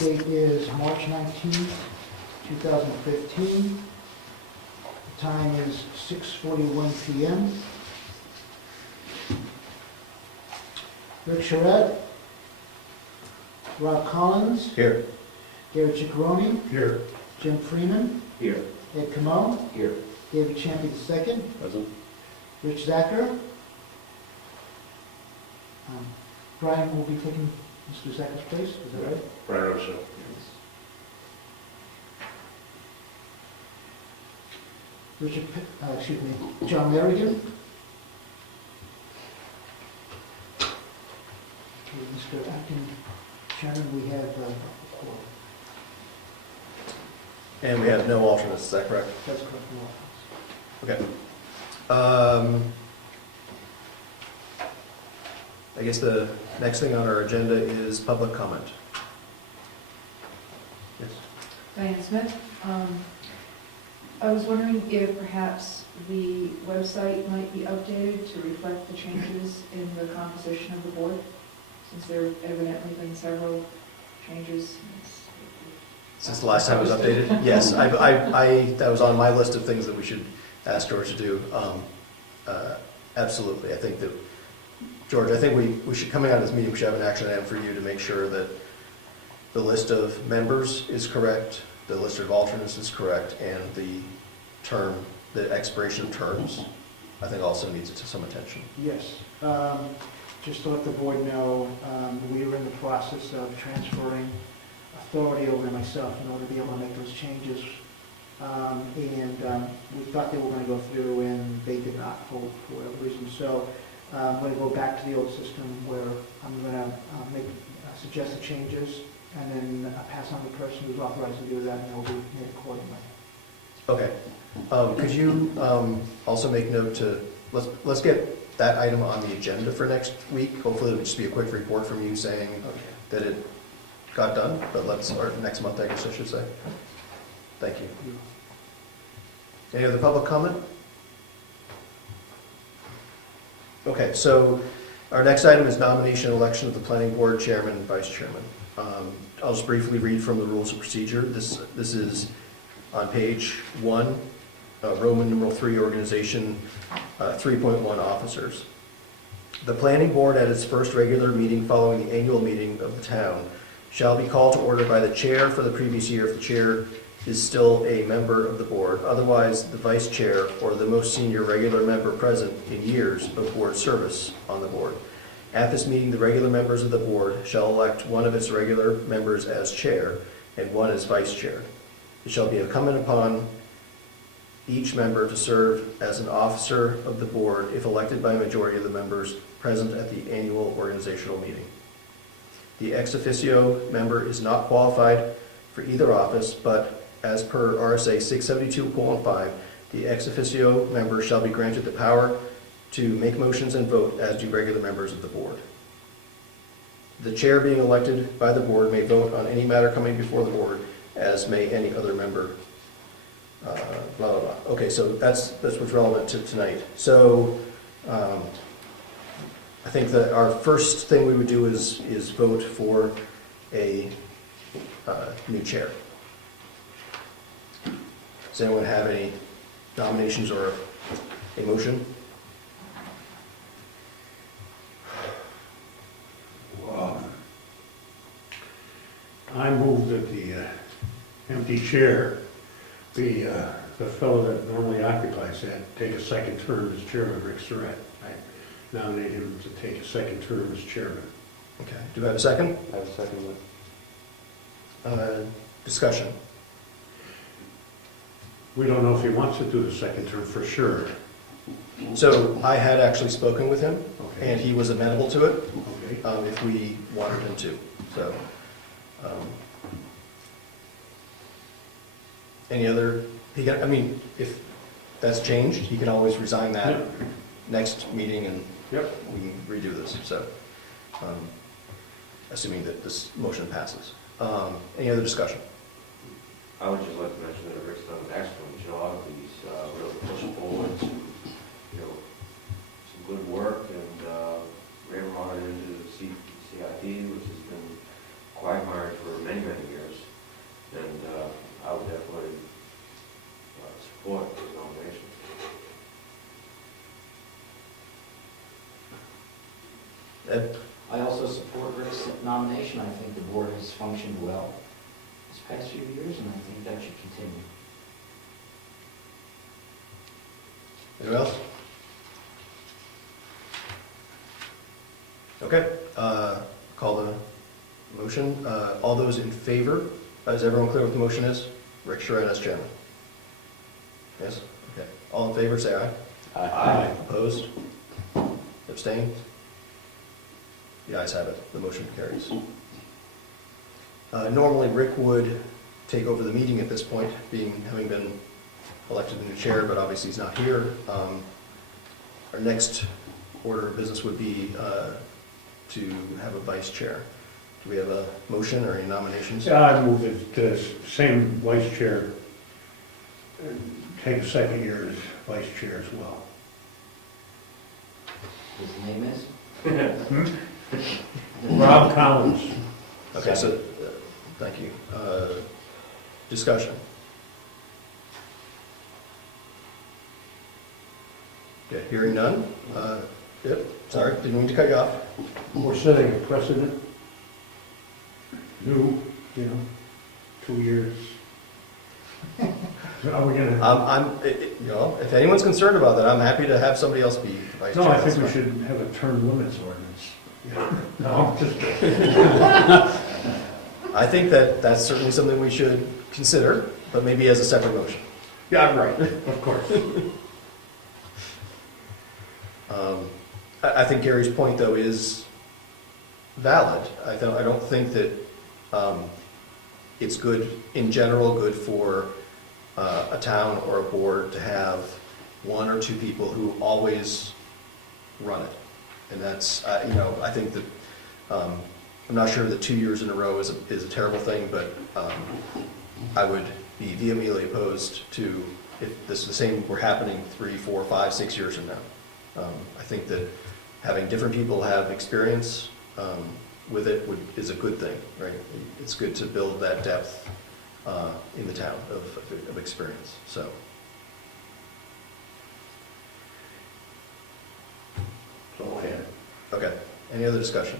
date is March 19th, 2015. The time is 6:41 p.m. Rick Charette, Rob Collins, Here. Gary Ciccarone, Here. Jim Freeman, Here. Ed Comeau, Here. David Champion II, Present. Rich Zacher. Brian will be taking Mr. Zacher's place, is that right? Brian Rosso. John Larrigan. Okay, Mr. Acting Chairman, we have four. And we have no alternates, is that correct? That's correct, no alternates. Okay. I guess the next thing on our agenda is public comment. Yes. Diane Smith. I was wondering if perhaps the website might be updated to reflect the changes in the composition of the board, since there have evidently been several changes. Since the last time it was updated? Yes, that was on my list of things that we should ask George to do. Absolutely. I think that, George, I think we should, coming out of this meeting, we should have an action item for you to make sure that the list of members is correct, the list of alternates is correct, and the expiration of terms, I think also needs some attention. Yes. Just to let the board know, we are in the process of transferring authority over to myself in order to be able to make those changes. We thought they were going to go through, and they did not, for whatever reason. So I'm going to go back to the old system where I'm going to suggest the changes, and then pass on the person who's authorized to do that, and they'll be made accordingly. Okay. Could you also make note to, let's get that item on the agenda for next week. Hopefully it'll just be a quick report from you saying that it got done, but or next month, I guess I should say. Thank you. Any other public comment? Okay, so our next item is nomination and election of the planning board chairman and vice chairman. I'll just briefly read from the rules of procedure. This is on page 1, Roman numeral 3, organization 3.1, officers. The planning board at its first regular meeting following the annual meeting of the town shall be called to order by the chair for the previous year if the chair is still a member of the board. Otherwise, the vice chair or the most senior regular member present in years of board service on the board. At this meeting, the regular members of the board shall elect one of its regular members as chair and one as vice chair. It shall be incumbent upon each member to serve as an officer of the board if elected by a majority of the members present at the annual organizational meeting. The ex officio member is not qualified for either office, but as per RSA 672:5, the ex officio member shall be granted the power to make motions and vote as do regular members of the board. The chair being elected by the board may vote on any matter coming before the board, as may any other member. Blah, blah, blah. Okay, so that's what's relevant to tonight. So I think that our first thing we would do is vote for a new chair. Does anyone have any nominations or a motion? I move that the empty chair be the fellow that normally occupies that, take a second term as chairman, Rick Surratt. I nominate him to take a second term as chairman. Okay, do I have a second? I have a second one. Discussion. We don't know if he wants to do the second term for sure. So I had actually spoken with him, Okay. and he was amenable to it Okay. if we wanted him to. So, any other? I mean, if that's changed, he can always resign that Yep. next meeting, and Yep. we can redo this. So, assuming that this motion passes. Any other discussion? I would just like to mention that Rick's done an excellent job. He's really pushed forward some, some good work, and ran hard into the CIP, which has been quagmire for many, many years. Ed? I also support Rick's nomination. I think the board has functioned well this past few years, and I think that should continue. Anyone else? Okay, call the motion. All those in favor, is everyone clear what the motion is? Rick Charette as chairman. Yes? Okay. All in favor, say aye. Aye. Opposed? Abstained? The ayes have it. The motion carries. Normally, Rick would take over the meeting at this point, having been elected the new chair, but obviously he's not here. Our next order of business would be to have a vice chair. Do we have a motion or any nominations? Yeah, I move that the same vice chair take a second year as vice chair as well. His name is? Rob Collins. Okay, so, thank you. Discussion. Okay, hearing none. Yep, sorry, didn't mean to cut you off. We're setting a precedent. New, 2 years. Are we gonna? If anyone's concerned about that, I'm happy to have somebody else be vice chair. No, I think we That's fine. should have a term limits ordinance. No, just. I think that's certainly something we should consider, but maybe as a separate motion. Yeah, right, of course. I think Gary's point, though, is valid. I don't think that it's good, in general, good for a town or a board to have one or two people who always run it. And that's, I think that, I'm not sure that 2 years in a row is a terrible thing, but I would be vehemently opposed to if the same were happening 3, 4, 5, 6 years from now. I think that having different people have experience with it is a good thing, right? It's good to build that depth in the town of experience, so. So, yeah. Okay, any other discussion?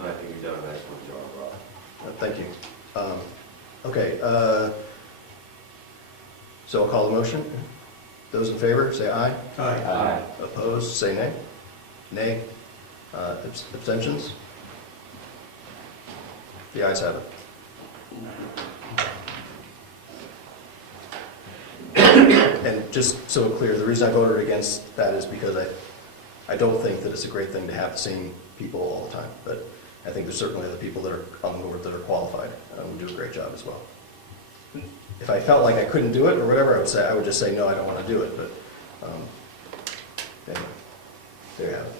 I think you've done an excellent job, Rob. Thank you. Okay, so I'll call the motion. Those in favor, say aye. Aye. Opposed, say nay. Nay. Abstentions? The ayes have it. And just so it's clear, the reason I voted against that is because I don't think that it's a great thing to have the same people all the time, but I think there's certainly other people that are on the board that are qualified and would do a great job as well. If I felt like I couldn't do it or whatever, I would just say, no, I don't want to do it, but anyway, there you have it.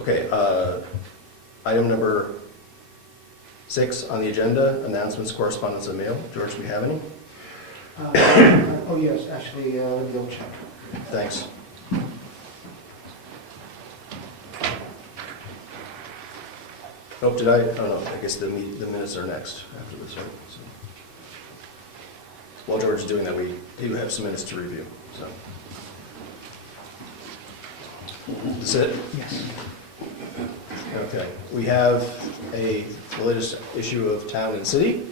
Okay, item number 6 on the agenda, announcements, correspondence, and mail. George, do we have any? Oh, yes, actually, let me double check. Thanks. Oh, did I? Oh, no, I guess the minutes are next after this, right? So, while George is doing that, we do have some minutes to review, so. That's it? Yes. Okay, we have the latest issue of Town and City.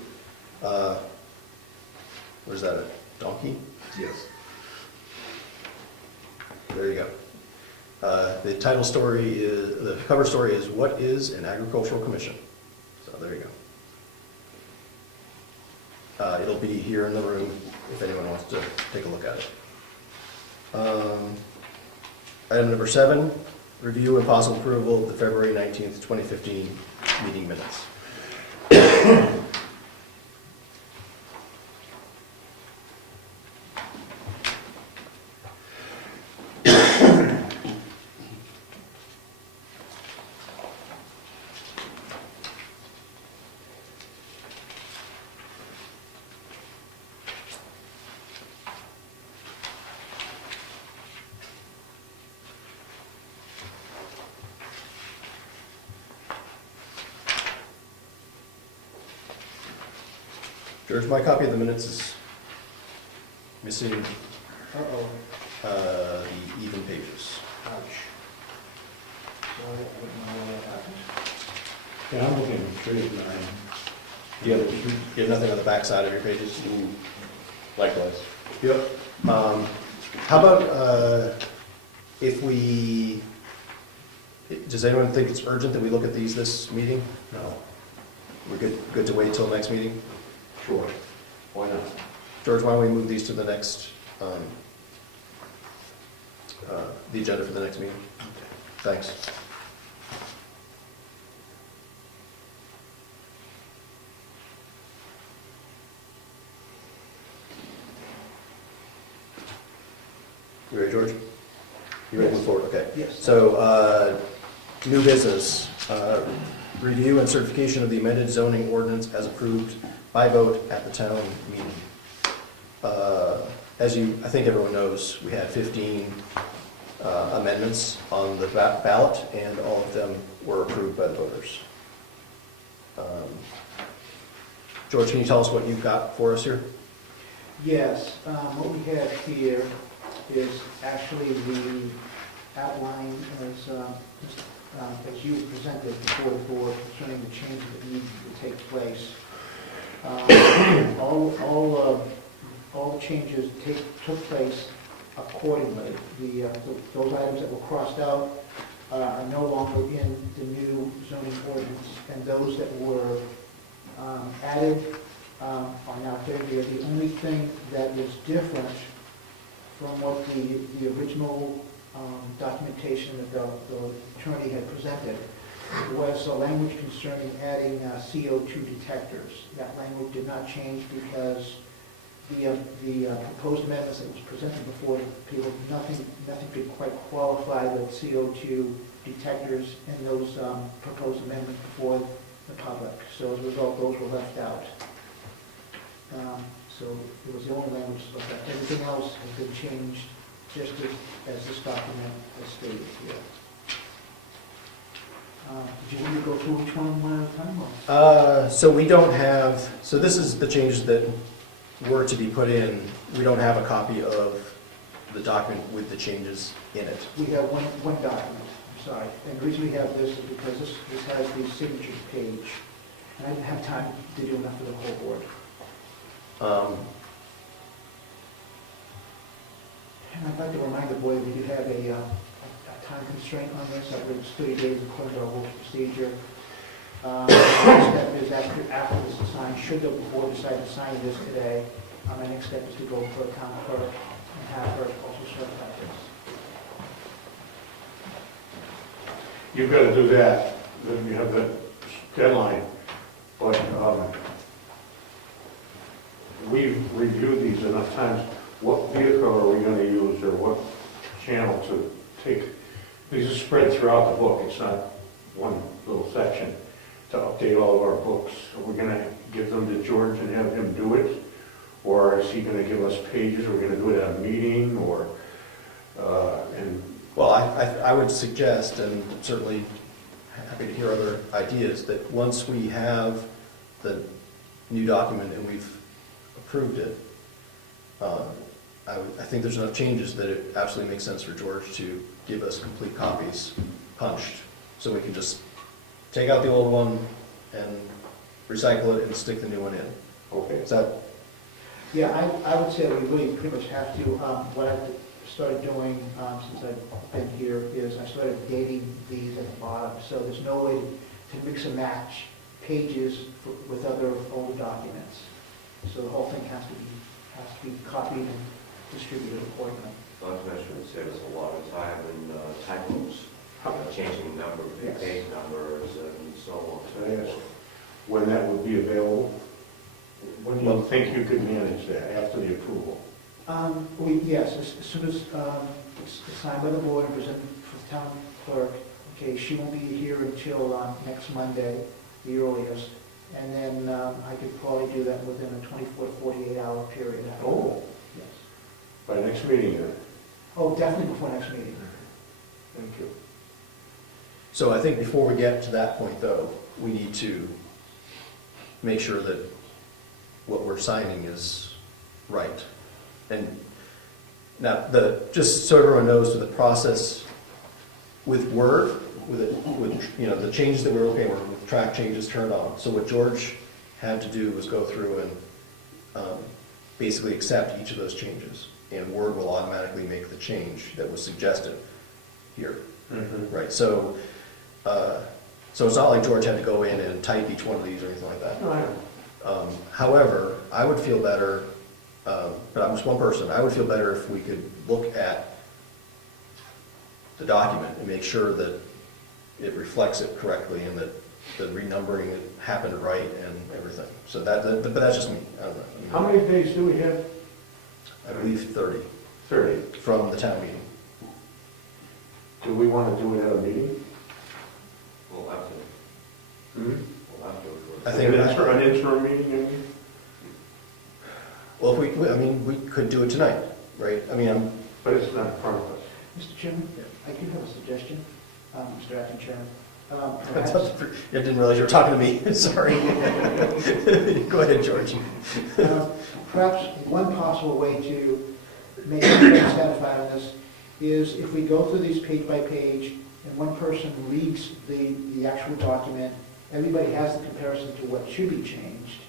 Where's that, a donkey? Yes. There you go. The title story is, the cover story is, "What is an Agricultural Commission?" So there you go. It'll be here in the room if anyone wants to take a look at it. Item number 7, review and possible approval of the February 19th, 2015 meeting minutes. George, my copy of the minutes is missing Uh-oh, the even pages. ouch. Sorry, I wouldn't know why that happened. Yeah, I'm looking straight line. You have nothing on the back side of your pages? Likewise. Yep. How about if we, does anyone think it's urgent that we look at these this meeting? No. We're good to wait till next meeting? Sure. Why not? George, why don't we move these to the next, the agenda for the next meeting? Thanks. You ready, George? You ready to move forward? Okay. Yes. So, new business, review and certification of the amended zoning ordinance as approved by vote at the town meeting. As I think everyone knows, we had 15 amendments on the ballot, and all of them were approved by the voters. George, can you tell us what you've got for us here? Yes, what we have here is actually the outline as you presented before the board concerning the changes that need to take place. All the changes took place accordingly. Those items that were crossed out are no longer in the new zoning ordinance, and those that were added are now there. The only thing that is different from what the original documentation that the attorney had presented was a language concerning adding CO2 detectors. That language did not change because the proposed amendments that was presented before people, nothing could quite qualify the CO2 detectors in those proposed amendments before the public. So as a result, those were left out. So it was the only language left out. Everything else has been changed just as this document has stated here. Did you want to go through each one at a time? Or? So we don't have, so this is the changes that were to be put in. We don't have a copy of the document with the changes in it. We have one document, I'm sorry. And the reason we have this is because this has the signatures page. And I didn't have time to do enough for the whole board. And I'd like to remind the board, we do have a time constraint on this. I believe it's 30 days according to our rules of procedure. The next step is after this is signed, should the board decide to sign this today, my next step is to go for a town clerk and have her also certify this. You've got to do that, then you have the deadline, but we've reviewed these enough times. What vehicle are we going to use, or what channel to take? These are spread throughout the book, it's not one little section, to update all of our books. Are we going to give them to George and have him do it? Or is he going to give us pages? Are we going to do it at a meeting, or, Well, I would suggest, and certainly happy to hear other ideas, that once we have the new document and we've approved it, I think there's enough changes that it absolutely makes sense for George to give us complete copies punched, so we can just take out the old one and recycle it and stick the new one in. okay. Is that? Yeah, I would say we really pretty much have to, what I've started doing since I've been here is I started dating these at the bottom, so there's no way to mix and match pages with other old documents. So the whole thing has to be copied and distributed accordingly. Not to mention, it saves a lot of time and typos, changing number, Yes. page numbers, and so on. Can I ask when that would be available? When do you think you could manage that, after the approval? Yes, as soon as it's signed by the board and presented for the town clerk, okay, she won't be here until next Monday, the earliest, and then I could probably do that within a 24 to 48 hour period. Oh, Yes. by next meeting then? Oh, definitely before next meeting. Thank you. So I think before we get to that point, though, we need to make sure that what we're signing is right. and now, just so everyone knows, the process with Word, with the changes that we're looking at, were with track changes turned on. So what George had to do was go through and basically accept each of those changes, and Word will automatically make the change that was suggested here. Mhm. Right, so it's not like George had to go in and type each one of these or anything like that. No, I don't. However, I would feel better, but I'm just one person, I would feel better if we could look at the document and make sure that it reflects it correctly and that the renumbering happened right and everything. So but that's just me, I don't know. I mean, How many days do we have? I believe 30 30. from the town meeting. Do we want to do it at a meeting? We'll have to, Hmm? we'll have to. I think An interim meeting, maybe? Well, we could do it tonight, right? I mean, But it's not in front of us. Mr. Chairman, I do have a suggestion, Mr. Acting Chairman. I Perhaps, didn't realize you were talking to me, sorry. Go ahead, George. perhaps one possible way to make everybody satisfied on this is if we go through these page by page and one person reads the actual document, everybody has the comparison to what should be changed,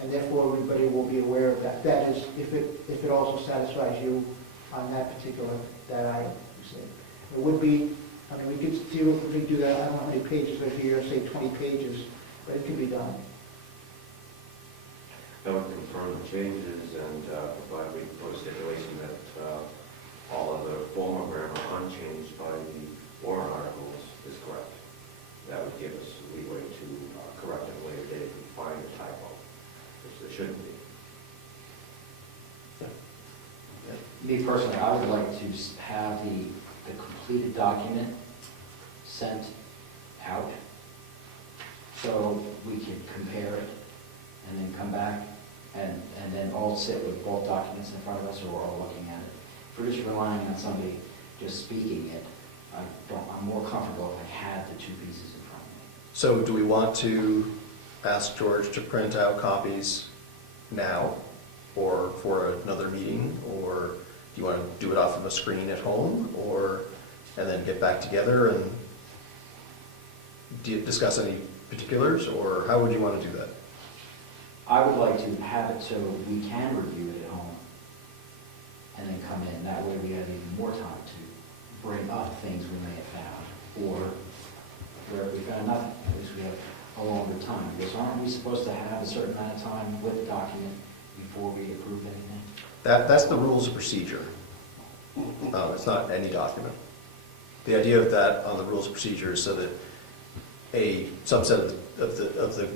and therefore everybody will be aware of that. That is, if it also satisfies you on that particular, that item, you see. It would be, I mean, we could do, if we do that, I don't know how many pages are here, say 20 pages, but it could be done. That would confirm the changes and provide, we put a stipulation that all of the former grammar unchanged by the warrant articles is correct. That would give us leeway to correct it later date if we find a typo, which there shouldn't be. Me personally, I would like to have the completed document sent out so we can compare it and then come back and then all sit with both documents in front of us, or we're all looking at it. If we're just relying on somebody just speaking it, I'm more comfortable if I have the two pieces in front of me. So do we want to ask George to print out copies now or for another meeting? Or do you want to do it off of a screen at home, and then get back together and discuss any particulars, or how would you want to do that? I would like to have it so we can review it at home and then come in. That way we have even more time to bring up things we may have found, or where we found nothing, at least we have a longer time. Because aren't we supposed to have a certain amount of time with the document before we approve anything? That's the rules of procedure. It's not any document. The idea of that on the rules of procedure is so that a subset of the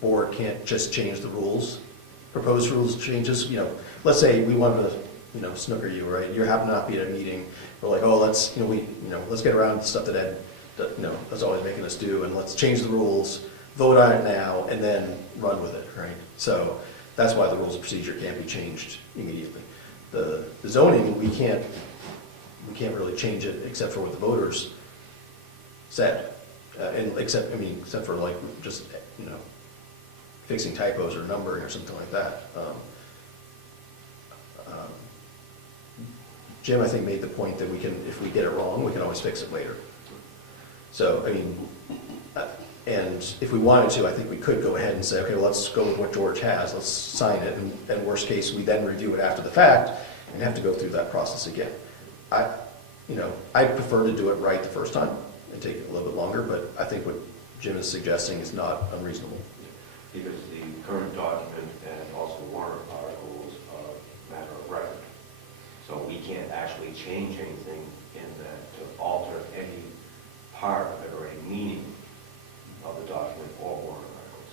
board can't just change the rules, proposed rules changes. Let's say we wanted to, snooker you, right? You happen to not be at a meeting. We're like, oh, let's get around to stuff that Ed, that's always making us do, and let's change the rules, vote on it now, and then run with it, right? So that's why the rules of procedure can't be changed immediately. The zoning, we can't really change it except for what the voters said, except for like just fixing typos or numbering or something like that. Jim, I think, made the point that if we get it wrong, we can always fix it later. So, and if we wanted to, I think we could go ahead and say, okay, well, let's go with what George has, let's sign it, and worst case, we then review it after the fact and have to go through that process again. I'd prefer to do it right the first time and take it a little bit longer, but I think what Jim is suggesting is not unreasonable. Because the current document and also warrant articles are matter of record. So we can't actually change anything in that to alter any part of it or any meaning of the document or warrant articles.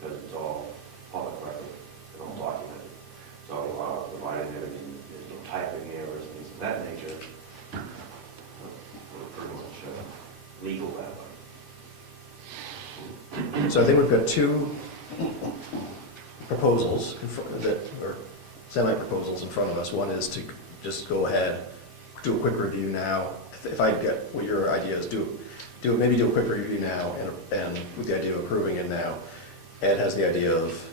Because it's all public record and all documented. So provided there's no typing errors, things of that nature, we're pretty much legal that way. So I think we've got two proposals or semi-proposals in front of us. One is to just go ahead, do a quick review now. If I get what your idea is, maybe do a quick review now, and with the idea of approving it now. Ed has the idea of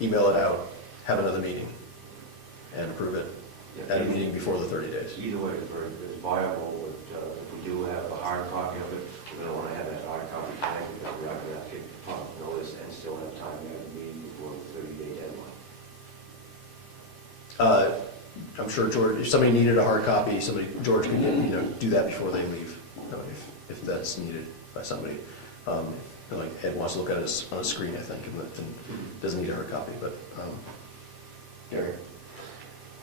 email it out, have another meeting. and approve it Yeah, at a meeting before the 30 days. Either way, it's viable, but if we do have a hard copy of it, we don't want to have that hard copy tonight, because we're not going to have to get public notice and still have time to have a meeting before the 30-day deadline. I'm sure George, if somebody needed a hard copy, George could get, do that before they leave, if that's needed by somebody. Like Ed wants to look at it on a screen, I think, and doesn't need a hard copy, but, Gary.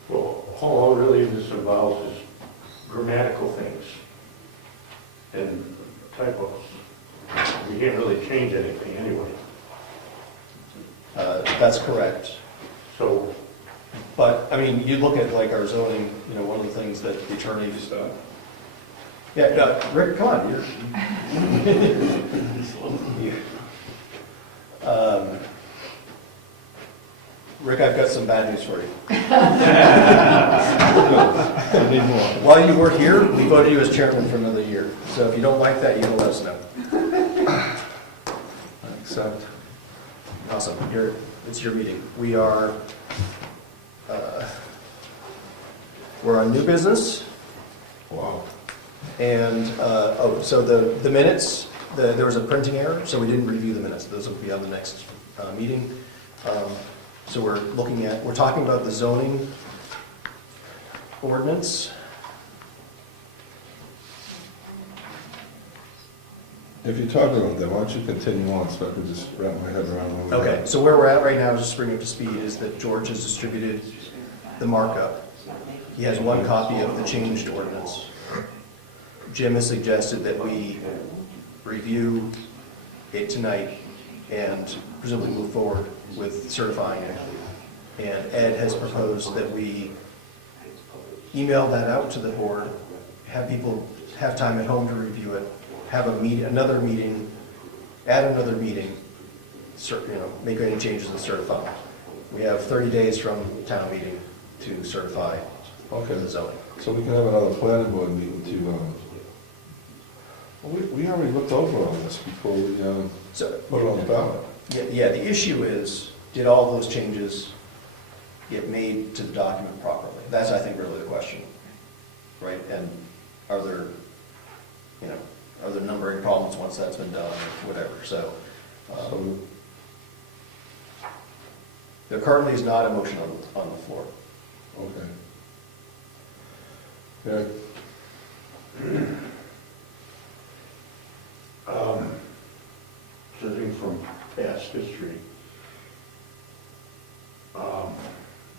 Well, all really this involves is grammatical things and typos. We can't really change anything anyway. That's correct. So, But, I mean, you look at like our zoning, one of the things that the attorney just, yeah, no, Rick, come on, Rick, I've got some bad news for you. While you were here, we voted you as chairman for another year. So if you don't like that, you can let us know. I accept. Awesome, it's your meeting. We're on new business. Wow. And, so the minutes, there was a printing error, so we didn't review the minutes. Those will be on the next meeting. So we're talking about the zoning ordinance. If you're talking about that, why don't you continue on so I can just wrap my head around what we Okay, got. so where we're at right now, just to bring you up to speed, is that George has distributed the markup. He has one copy of the changed ordinance. Jim has suggested that we review it tonight and presumably move forward with certifying it. And Ed has proposed that we email that out to the board, have people have time at home to review it, have another meeting, add another meeting, make any changes and certify. We have 30 days from town meeting to certify the zoning. So we can have another planning board meeting to, we already looked over all this before we So, put it on the ballot. yeah, the issue is, did all those changes get made to the document properly? That's, I think, really the question, right? And are there numbering problems once that's been done, or whatever? So, So, there currently is not a motion on the floor. okay. Yeah, judging from past history,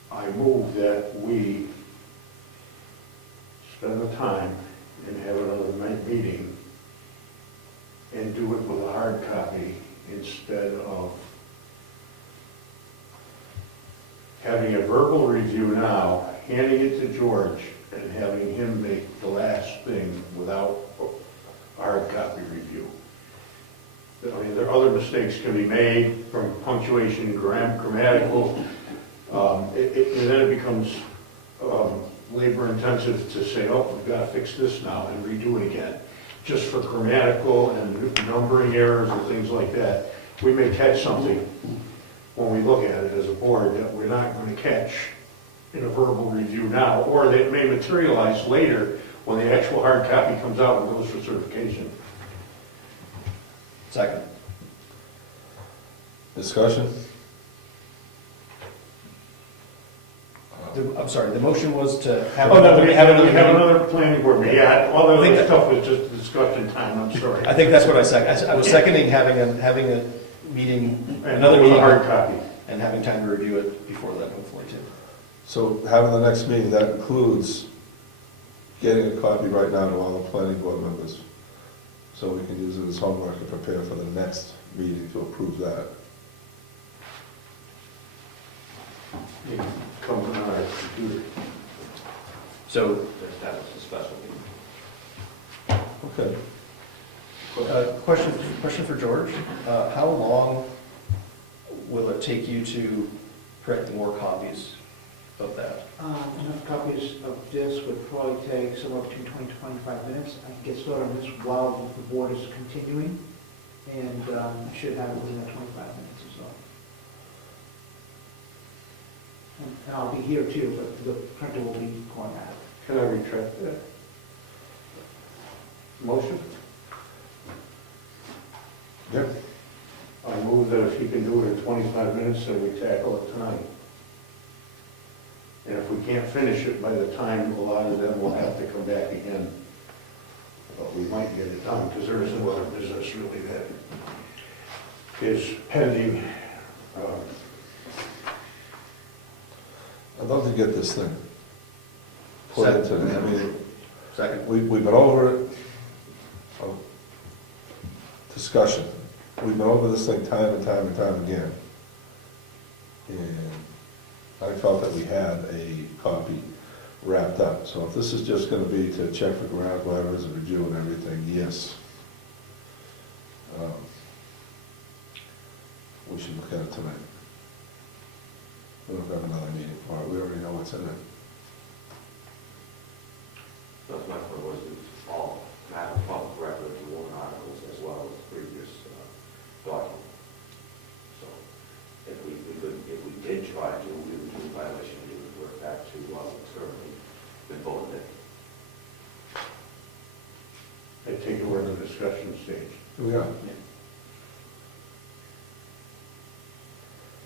I move that we spend the time and have another night meeting and do it with a hard copy instead of having a verbal review now, handing it to George, and having him make the last thing without a hard copy review. I mean, there are other mistakes can be made from punctuation, grammatical, and then it becomes labor intensive to say, oh, we've got to fix this now and redo it again. Just for grammatical and numbering errors and things like that. We may catch something when we look at it as a board that we're not going to catch in a verbal review now, or that it may materialize later when the actual hard copy comes out and goes for certification. Second. discussion? I'm sorry, the motion was to have. Oh, no, we have meeting. another planning board meeting. Yeah, all the I think other that- stuff was just discussion time, I'm sorry. I think that's what I second. I was seconding having a meeting, And another with a meeting, hard copy. and having time to review it before that, hopefully, too. So having the next meeting, that includes getting a copy right now to all the planning board members, so we can use it as homework and prepare for the next meeting to approve that. It comes on our computer. So, That was a special meeting. Okay. question for George. How long will it take you to print more copies of that? Enough copies of this would probably take somewhere between 20 to 25 minutes. I can get started on this while the board is continuing, and I should have it within 25 minutes or so. And I'll be here too, but the printer will be going out. Can I retract that? Motion? Yep. I move that if you can do it in 25 minutes, then we tackle it tonight. And if we can't finish it by the time allotted, then we'll have to come back again. But we might get it done, because there isn't other business really that is pending. I'd love to get this thing put into, I mean, Second. we've been over it. Oh, discussion. We've been over this thing time and time and time again. And I felt that we had a copy wrapped up. So if this is just gonna be to check for ground letters and review and everything, yes. We should look at it tonight. We don't have another meeting for it. We already know what's in it. That's my point, was it's all matter of public record, the warrant articles as well as previous documents. So if we did try to, we would do a violation, we would work back to what was currently been voted in. I take it we're in the discussion stage. We are.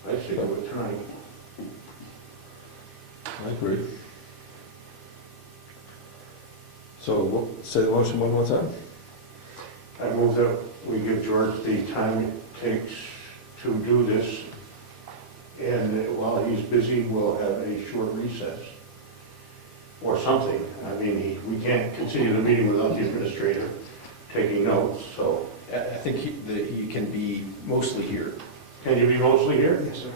I say do it tonight. I agree. So, say the motion one more time. I move that we give George the time it takes to do this, and while he's busy, we'll have a short recess or something. I mean, we can't continue the meeting without the administrator taking notes, so. I think he can be mostly here. Can you be mostly here? Yes, sir.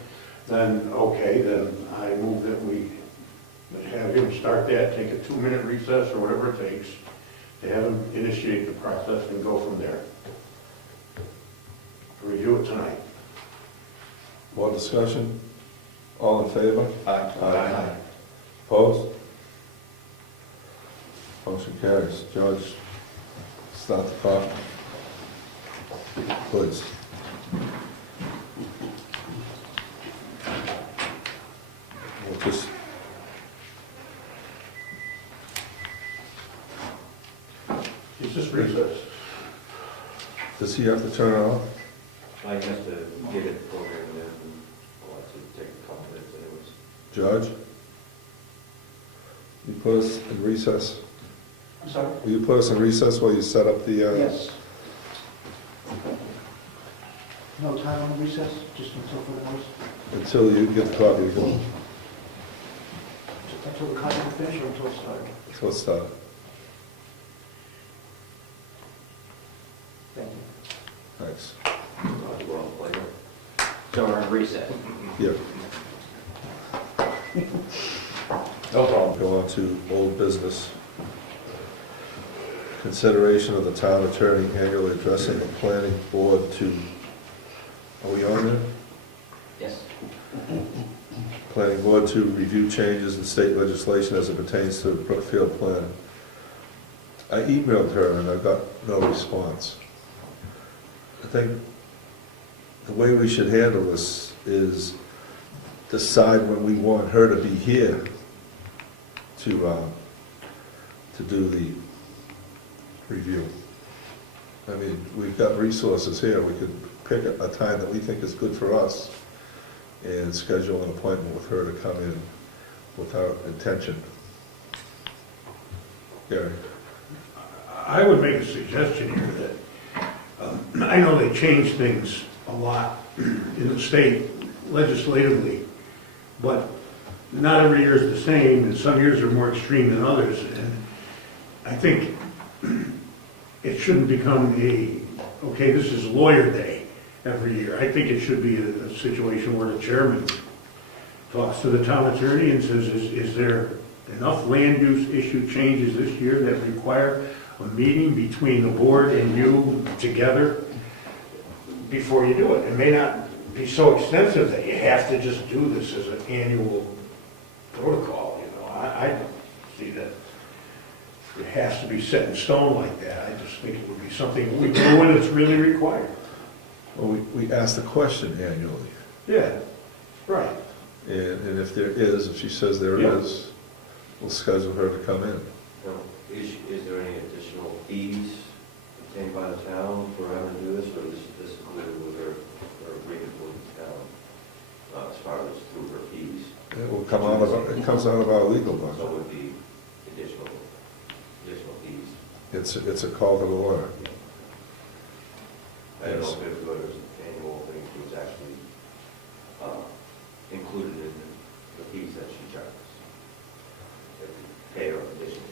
Then, okay, then I move that we have him start that, take a 2-minute recess or whatever it takes, to have him initiate the process and go from there. Review it tonight. More discussion? All in favor? Aye. Opposed? Motion carries. George, start the clock. Please. We'll just, It's just recess. does he have to turn it off? I guess to get it programmed in, and I'll have to take a couple minutes anyways. George? You put us in recess? I'm sorry? Will you put us in recess while you set up the, Yes. No time on the recess, just until further notice? until you get the copy again? Until the contract finish or until it started? So let's start. Thank you. Thanks. Well, later. So we're in recess. Yeah. No problem. Go on to old business. Consideration of the town attorney annually addressing the planning board to, are we on there? Yes. Planning board to review changes in state legislation as it pertains to the Brookfield plan. I emailed her and I got no response. I think the way we should handle this is decide when we want her to be here to do the review. I mean, we've got resources here, we could pick a time that we think is good for us and schedule an appointment with her to come in without intention. Gary? I would make a suggestion here that, I know they change things a lot in the state legislatively, but not every year is the same, and some years are more extreme than others, and I think it shouldn't become okay, this is lawyer day every year. I think it should be a situation where the chairman talks to the town attorney and says, is there enough land use issue changes this year that require a meeting between the board and you together before you do it? It may not be so extensive that you have to just do this as an annual protocol, you know. I don't see that it has to be set in stone like that. I just think it would be something we do when it's really required. Well, we ask the question annually. Yeah, right. And if there is, if she says there Yeah. is, we'll schedule her to come in. Now, is there any additional fees obtained by the town for having to do this, or is this included with her agreement with the town, as far as through her fees? It will come out of, it comes out of our legal So it budget. would be additional fees. It's a call to the lawyer. I don't know if it was an annual thing, it was actually included in the fees that she charges. If we pay her additional.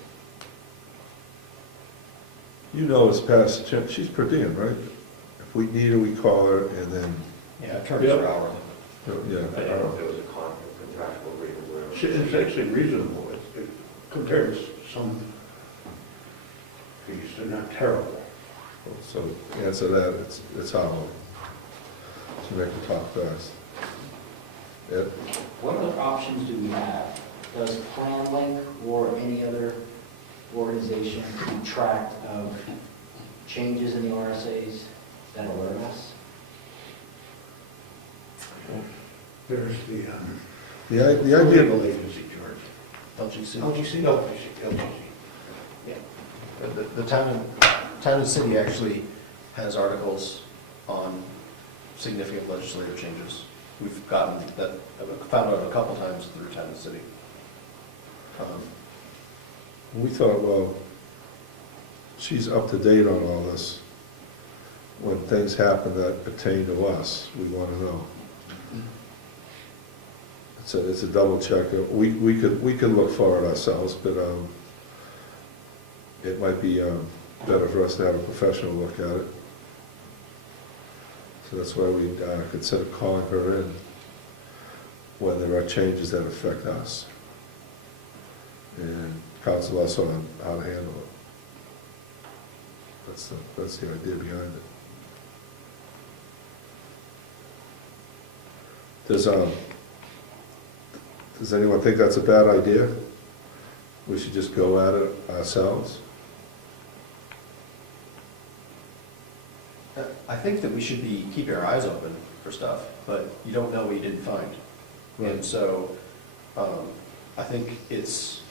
You know, it's past, she's per diem, right? If we need her, we call her, and then, Yeah, attorneys are hourly. I don't know if yeah. there was a contractual agreement where. It's actually reasonable compared to some fees, they're not terrible. So, answer that, it's hourly. So make her talk fast. Ed? What other options do we have? Does PlanLink or any other organization keep track of changes in the RSAs that alert us? There's the The idea, legal agency, George. LGC. LGC? LGC. The town and city actually has articles on significant legislative changes. We've gotten that, found out a couple times through town and city. we thought, well, she's up to date on all this. When things happen that pertain to us, we want to know. It's a double check. We could look for it ourselves, but it might be better for us to have a professional look at it. So that's why we consider calling her in when there are changes that affect us, and counsel us on how to handle it. That's the idea behind it. Does anyone think that's a bad idea? We should just go at it ourselves? I think that we should be keeping our eyes open for stuff, but you don't know what you didn't find. And so, I think it's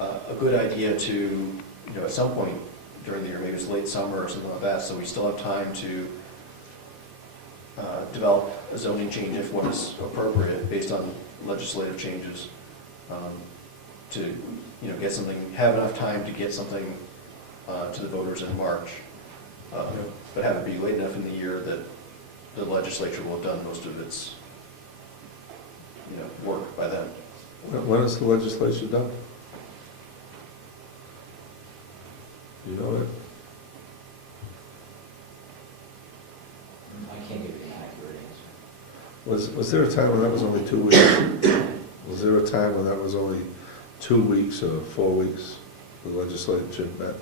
a good idea to, at some point during the year, maybe it's late summer or something like that, so we still have time to develop a zoning change if one is appropriate based on legislative changes, to, get something, have enough time to get something to the voters in March, but have it be late enough in the year that the legislature will have done most of its, work by then. When is the legislation done? You know it? I can't give you an accurate answer. Was there a time when that was only 2 weeks? Was there a time when that was only 2 weeks or 4 weeks, the legislature met?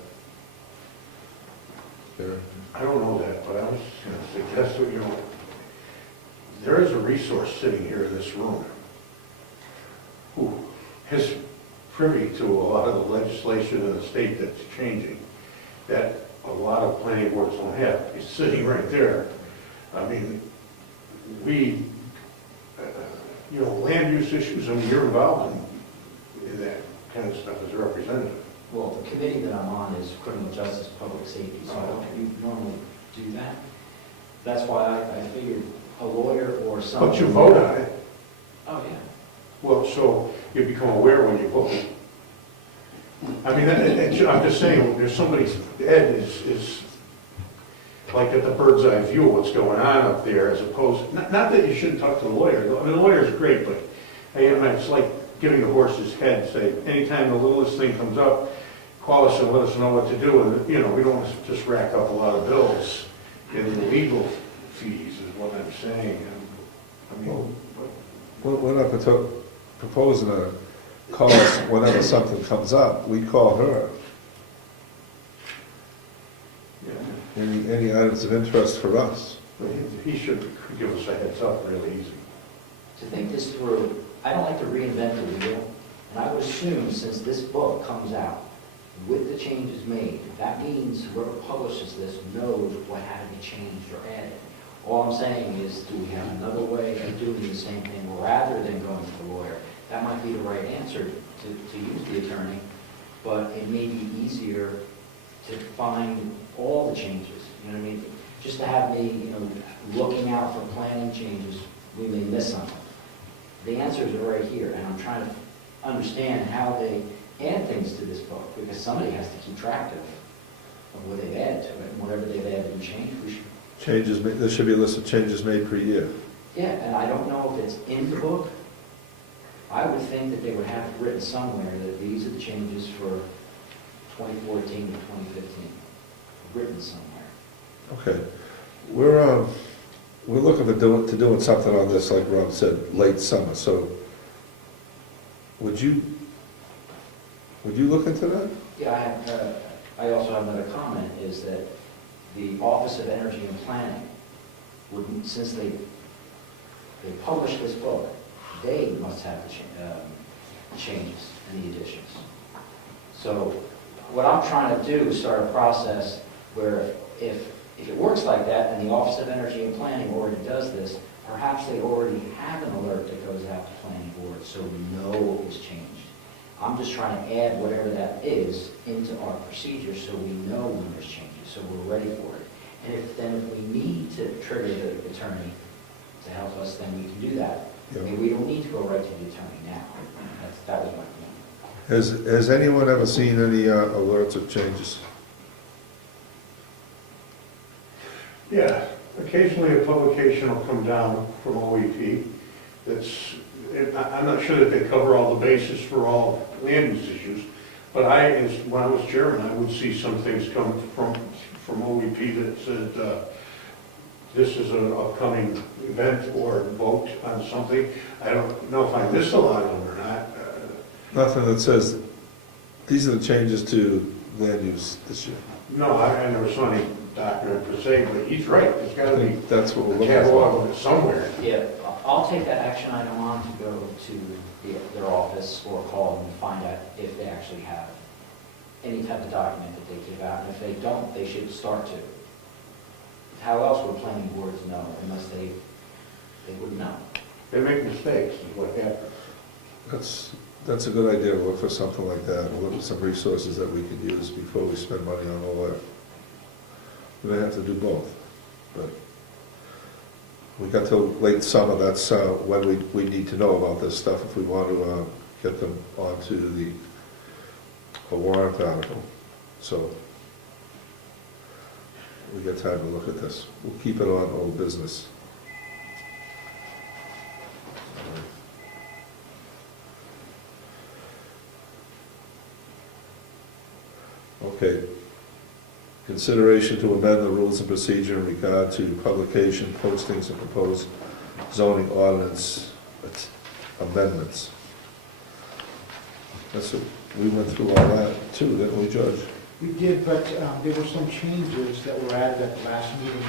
There? I don't know that, but I was going to suggest that, there is a resource sitting here in this room who is privy to a lot of the legislation in the state that's changing, that a lot of planning boards don't have. He's sitting right there. I mean, land use issues, you're involved in that kind of stuff as a representative. Well, the committee that I'm on is criminal justice, public safety, so I don't normally do that. That's why I figured a lawyer or someone. But you vote on it. Oh, yeah. Well, so you become aware when you vote. I mean, I'm just saying, there's somebody, Ed is like at the bird's eye view of what's going on up there, as opposed, not that you shouldn't talk to the lawyer. I mean, the lawyer's great, but it's like giving the horse his head. Say, anytime the littlest thing comes up, call us and let us know what to do. And, we don't want to just rack up a lot of bills in the legal fees, is what I'm saying. I mean, We're not proposing to call us whenever something comes up. We call her. yeah. Any items of interest for us. He should give us a heads up really easy. To think this through, I don't like to reinvent the wheel, and I would assume since this book comes out with the changes made, that means whoever publishes this knows what had to be changed or added. All I'm saying is, do we have another way of doing the same thing rather than going to the lawyer? That might be the right answer to use the attorney, but it may be easier to find all the changes, you know what I mean? Just to have me, you know, looking out for planning changes, we may miss something. The answers are right here, and I'm trying to understand how they add things to this book, because somebody has to keep track of what they've added to it, and whatever they've added and changed, we should. Changes, there should be a list of changes made per year. Yeah, and I don't know if it's in the book. I would think that they would have it written somewhere that these are the changes for 2014 to 2015, written somewhere. Okay. We're looking to doing something on this, like Rob said, late summer, so would you look into that? Yeah, I also have another comment, is that the Office of Energy and Planning wouldn't, since they published this book, they must have the changes and the additions. So what I'm trying to do is start a process where if it works like that, and the Office of Energy and Planning already does this, perhaps they already have an alert that goes out to planning board, so we know what was changed. I'm just trying to add whatever that is into our procedure, so we know when there's changes, so we're ready for it. And if we need to trigger the attorney to help us, then we can do that. Yeah. I mean, we don't need to go right to the attorney now. That was my point. Has anyone ever seen any alerts of changes? Yeah, occasionally a publication will come down from OEP that's, I'm not sure that they cover all the bases for all land use issues, but when I was chairman, I would see some things come from OEP that said, this is an upcoming event or vote on something. I don't know if I missed a lot of them or not. Nothing that says, these are the changes to land use this year. No, I never saw any document per se, but he's right, there's I gotta be think that's what we're a looking catalog for. of it somewhere. Yeah, I'll take that action item on to go to their office or call them and find out if they actually have any type of document that they give out. And if they don't, they should start to. How else would planning boards know unless they would know? They make mistakes, is what happens. That's a good idea, to look for something like that, and look at some resources that we could use before we spend money on all that. We may have to do both, but we got till late summer, that's when we need to know about this stuff if we want to get them onto a warrant article. So we got time to look at this. We'll keep it on old business. Okay. Consideration to amend the rules of procedure in regard to publication, postings, and proposed zoning ordinance amendments. We went through all that too, didn't we, Judge? We did, but there were some changes that were added at the last meeting.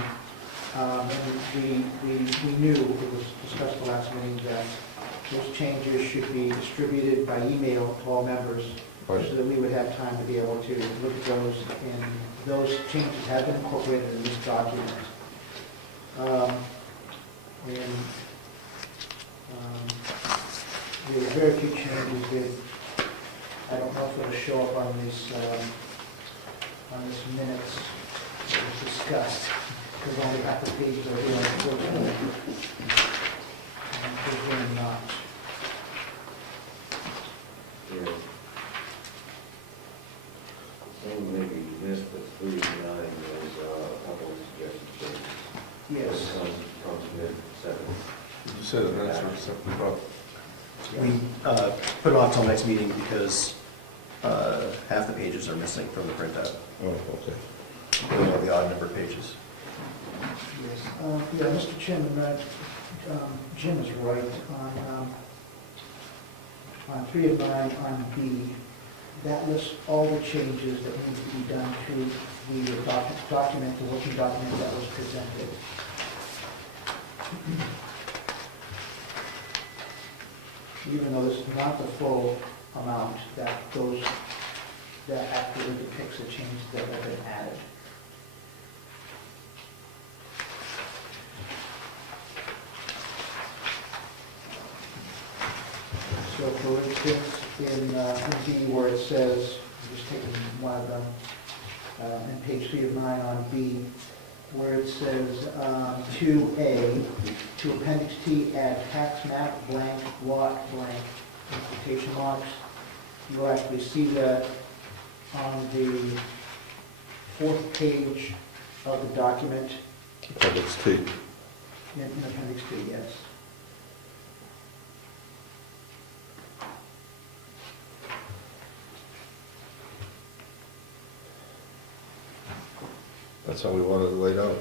And we knew, it was discussed at the last meeting, that those changes should be distributed by email to all members, so that we would have time to be able to look at those, and those changes have been incorporated in this document. There were very few changes that, I don't know if it'll show up on this minutes that was discussed, because only half the pages are here, unfortunately. There's really not. Here. Some maybe missed, but 3 and 9 was a couple of suggested changes. Yes. Comes mid-7. You said it, that's what something about. We put it off till next meeting because half the pages are missing from the printout. Oh, okay. We have the odd number of pages. Yes. Yeah, Mr. Chairman, Jim is right on 3 of 9 on B. That lists all the changes that need to be done to the document, the working document that was presented. Even though this is not the full amount, that accurately depicts the changes that have been added. fifth in B where it says, I'm just taking one of them, and page 3 of 9 on B, where it says 2A, to appendix T, add tax map blank, lot blank, in quotation marks. You'll actually see that on the 4th page of the document, Appendix T. in appendix T, yes. That's how we wanted it laid out.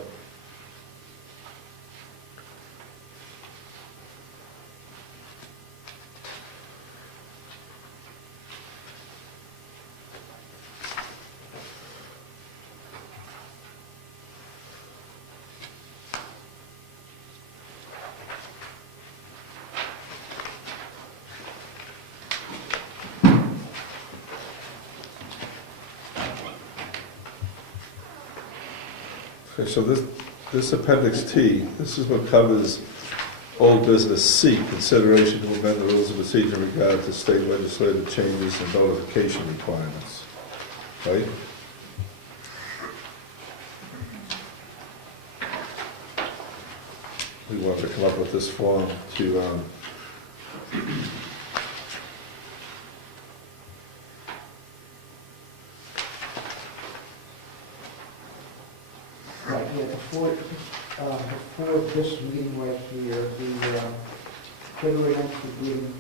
Okay, so this appendix T, this is what covers old business C, consideration to amend the rules of procedure in regard to state legislative changes and notification requirements, right? We wanted to come up with this form to, Right, yeah, before this meeting right here, the February 19th meeting,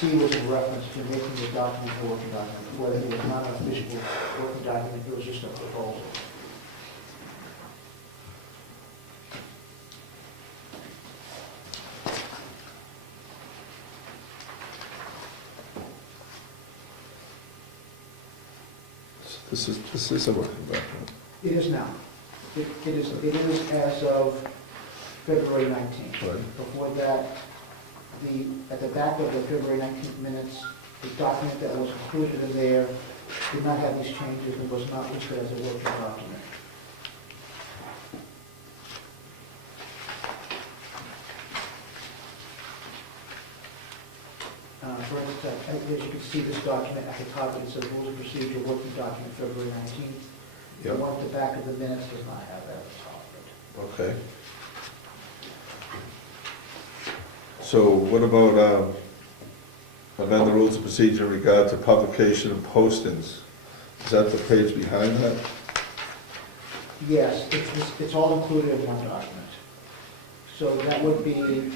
C was in reference to making the document a working document, whether it was not an official working document, it was just a proposal. this is a working document. It is now. It is as of February 19th. Right. Before that, at the back of the February 19th minutes, the document that was included in there did not have these changes and was not listed as a working document. For instance, as you can see, this document at the top, it says Rules of Procedure, Working Document, February 19th. The Yep. one at the back of the minutes does not have that at the top of it. Okay. So what about, amend the rules of procedure in regard to publication and postings? Is that the page behind that? Yes, it's all included in one document. So that would be, excuse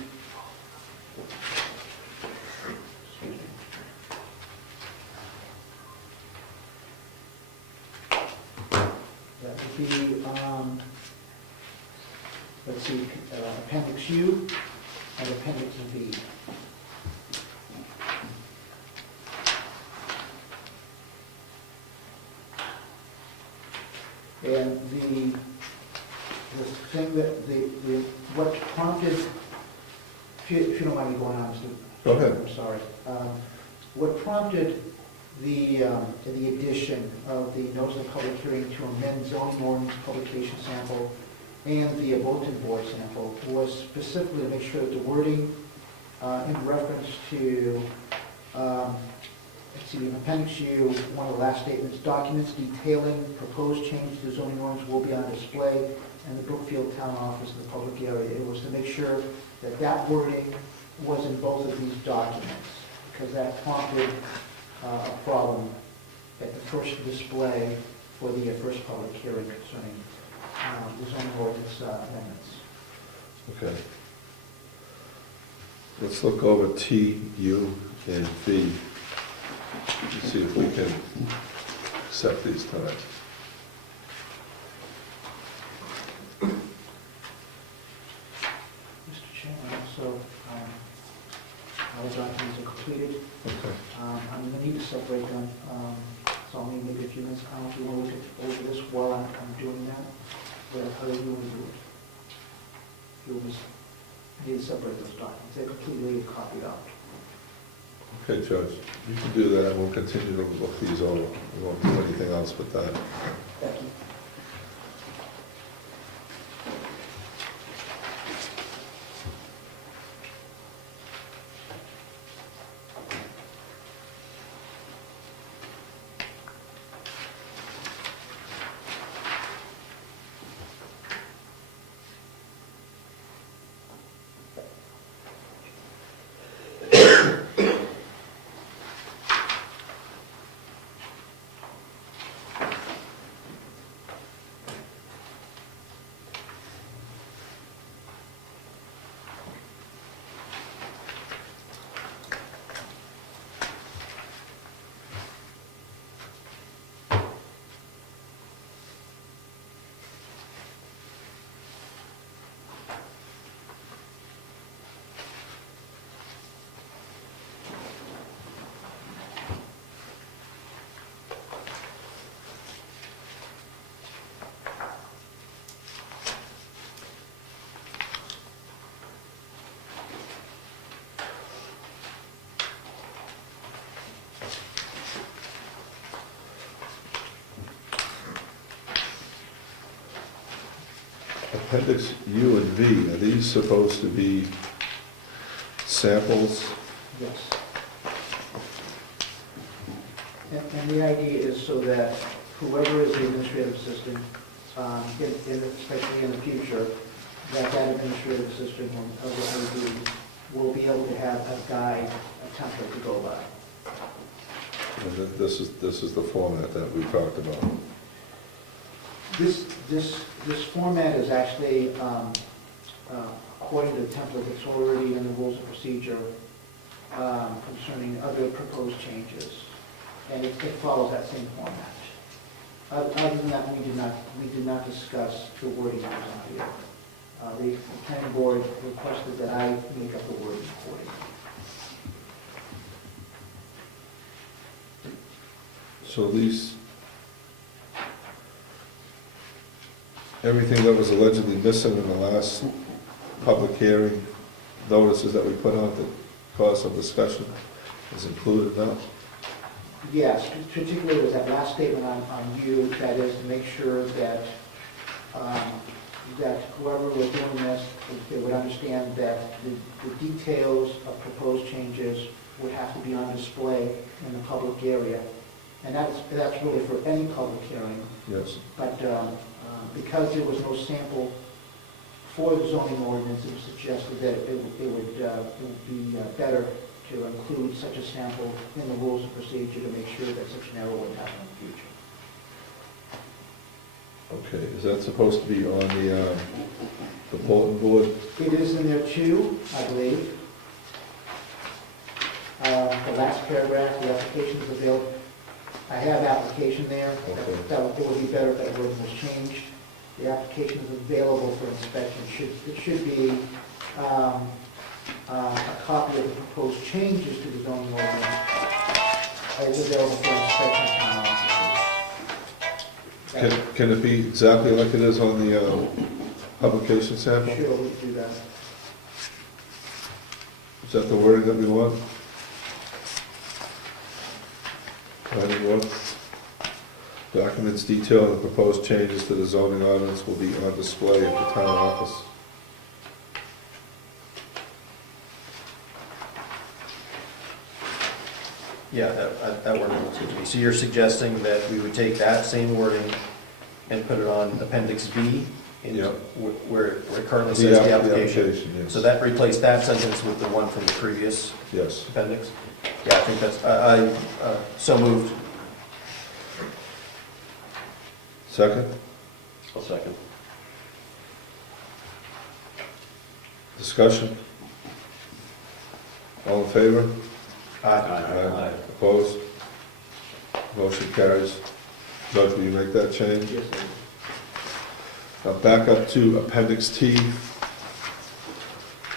me. That would be, let's see, Appendix U and Appendix V. And the thing that, what prompted, if you don't mind me going on, Steve. Go ahead. I'm sorry. What prompted the addition of the notice of public hearing to amend zoning ordinance publication sample and the bulletin board sample was specifically to make sure that the wording in reference to, let's see, in Appendix U, one of the last statements, documents detailing proposed changes to zoning ordinance will be on display in the Brookfield Town Office in the public area. It was to make sure that that wording was in both of these documents, because that prompted a problem at the first display for the first public hearing concerning the zoning ordinance amendments. Okay. Let's look over T, U, and V. Let's see if we can accept these tonight. Mr. Chairman, also, all the documents are completed. Okay. I'm gonna need to separate them, so I'll need maybe a few minutes. I don't know if you want to look over this while I'm doing that, but how do you want to do it? You'll just need to separate those documents. They're completely copied out. Okay, Judge, you can do that, and we'll continue to look these over. We won't do anything else but that. Thank you. Appendix U and V, are these supposed to be samples? Yes. And the idea is so that whoever is the administrative assistant, especially in the future, that administrative assistant will be able to have a guide, a template to go by. And this is the format that we talked about. This format is actually according to the template that's already in the rules of procedure concerning other proposed changes. And it follows that same format. Other than that, we did not discuss the wording that was on here. The planning board requested that I make up the wording accordingly. So these, everything that was allegedly missing in the last public hearing, notices that we put on to cause some discussion, is included now? Yes, particularly with that last statement on you, that is to make sure that that whoever was doing this, they would understand that the details of proposed changes would have to be on display in the public area. And that's really for any public hearing. Yes. But because there was no sample for the zoning ordinance, it was suggested that it would be better to include such a sample in the rules of procedure to make sure that such an error wouldn't happen in the future. Okay, is that supposed to be on the bulletin board? It is in there too, I believe. The last paragraph, the application is available. I have application there. Okay. It would be better if that word was changed. The application is available for inspection. It should be a copy of the proposed changes to the zoning ordinance. It's available for inspection at town offices. Can it be exactly like it is on the publication sample? Sure, we can do that. Is that the wording that we want? Planning board? Documents detailing the proposed changes to the zoning ordinance will be on display at the town office. Yeah, that wording looks good to me. So you're suggesting that we would take that same wording and put it on Appendix V, Yeah. where it currently says the application? Yes. So that replaced that sentence with the one from the previous Yes. appendix? Yeah, I think that's, so moved. Second? I'll second. Discussion? All in favor? Aye. Opposed? Motion carries. Judge, will you make that change? Yes, sir. Now back up to Appendix T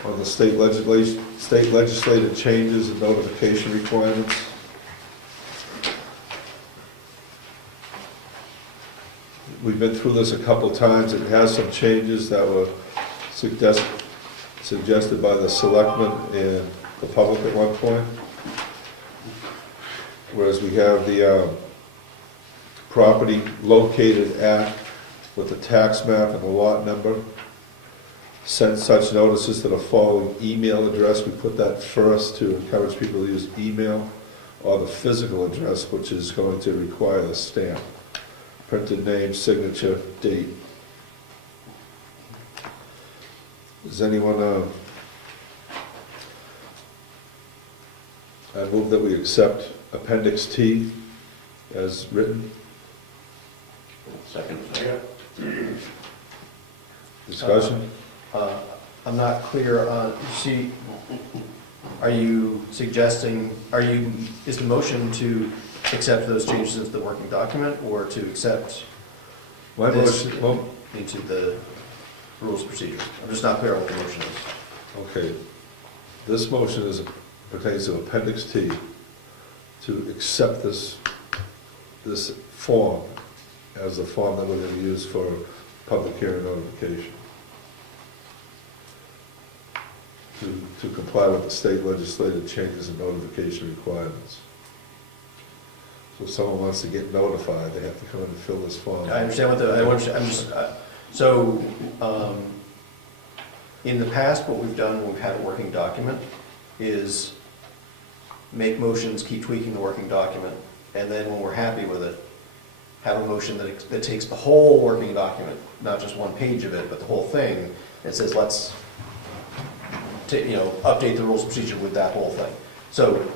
on the state legislative changes and notification requirements. We've been through this a couple times. It has some changes that were suggested by the selectmen and the public at one point. Whereas we have the property located at, with the tax map and the lot number. Send such notices to the following email address. We put that first to encourage people to use email, or the physical address, which is going to require the stamp. Printed name, signature, date. Does anyone, I move that we accept Appendix T as written. Second. Discussion? I'm not clear on, are you suggesting, is the motion to accept those changes into the working document, or to accept My this motion, into the rules of procedure? I'm just not clear on what the motion is. okay, this motion pertains to Appendix T, to accept this form as the form that we're going to use for public hearing notification. To comply with the state legislative changes and notification requirements. So if someone wants to get notified, they have to come in and fill this form. I understand what I'm just, So, in the past, what we've done when we've had a working document is make motions, keep tweaking the working document, and then when we're happy with it, have a motion that takes the whole working document, not just one page of it, but the whole thing, and says, let's update the rules of procedure with that whole thing. So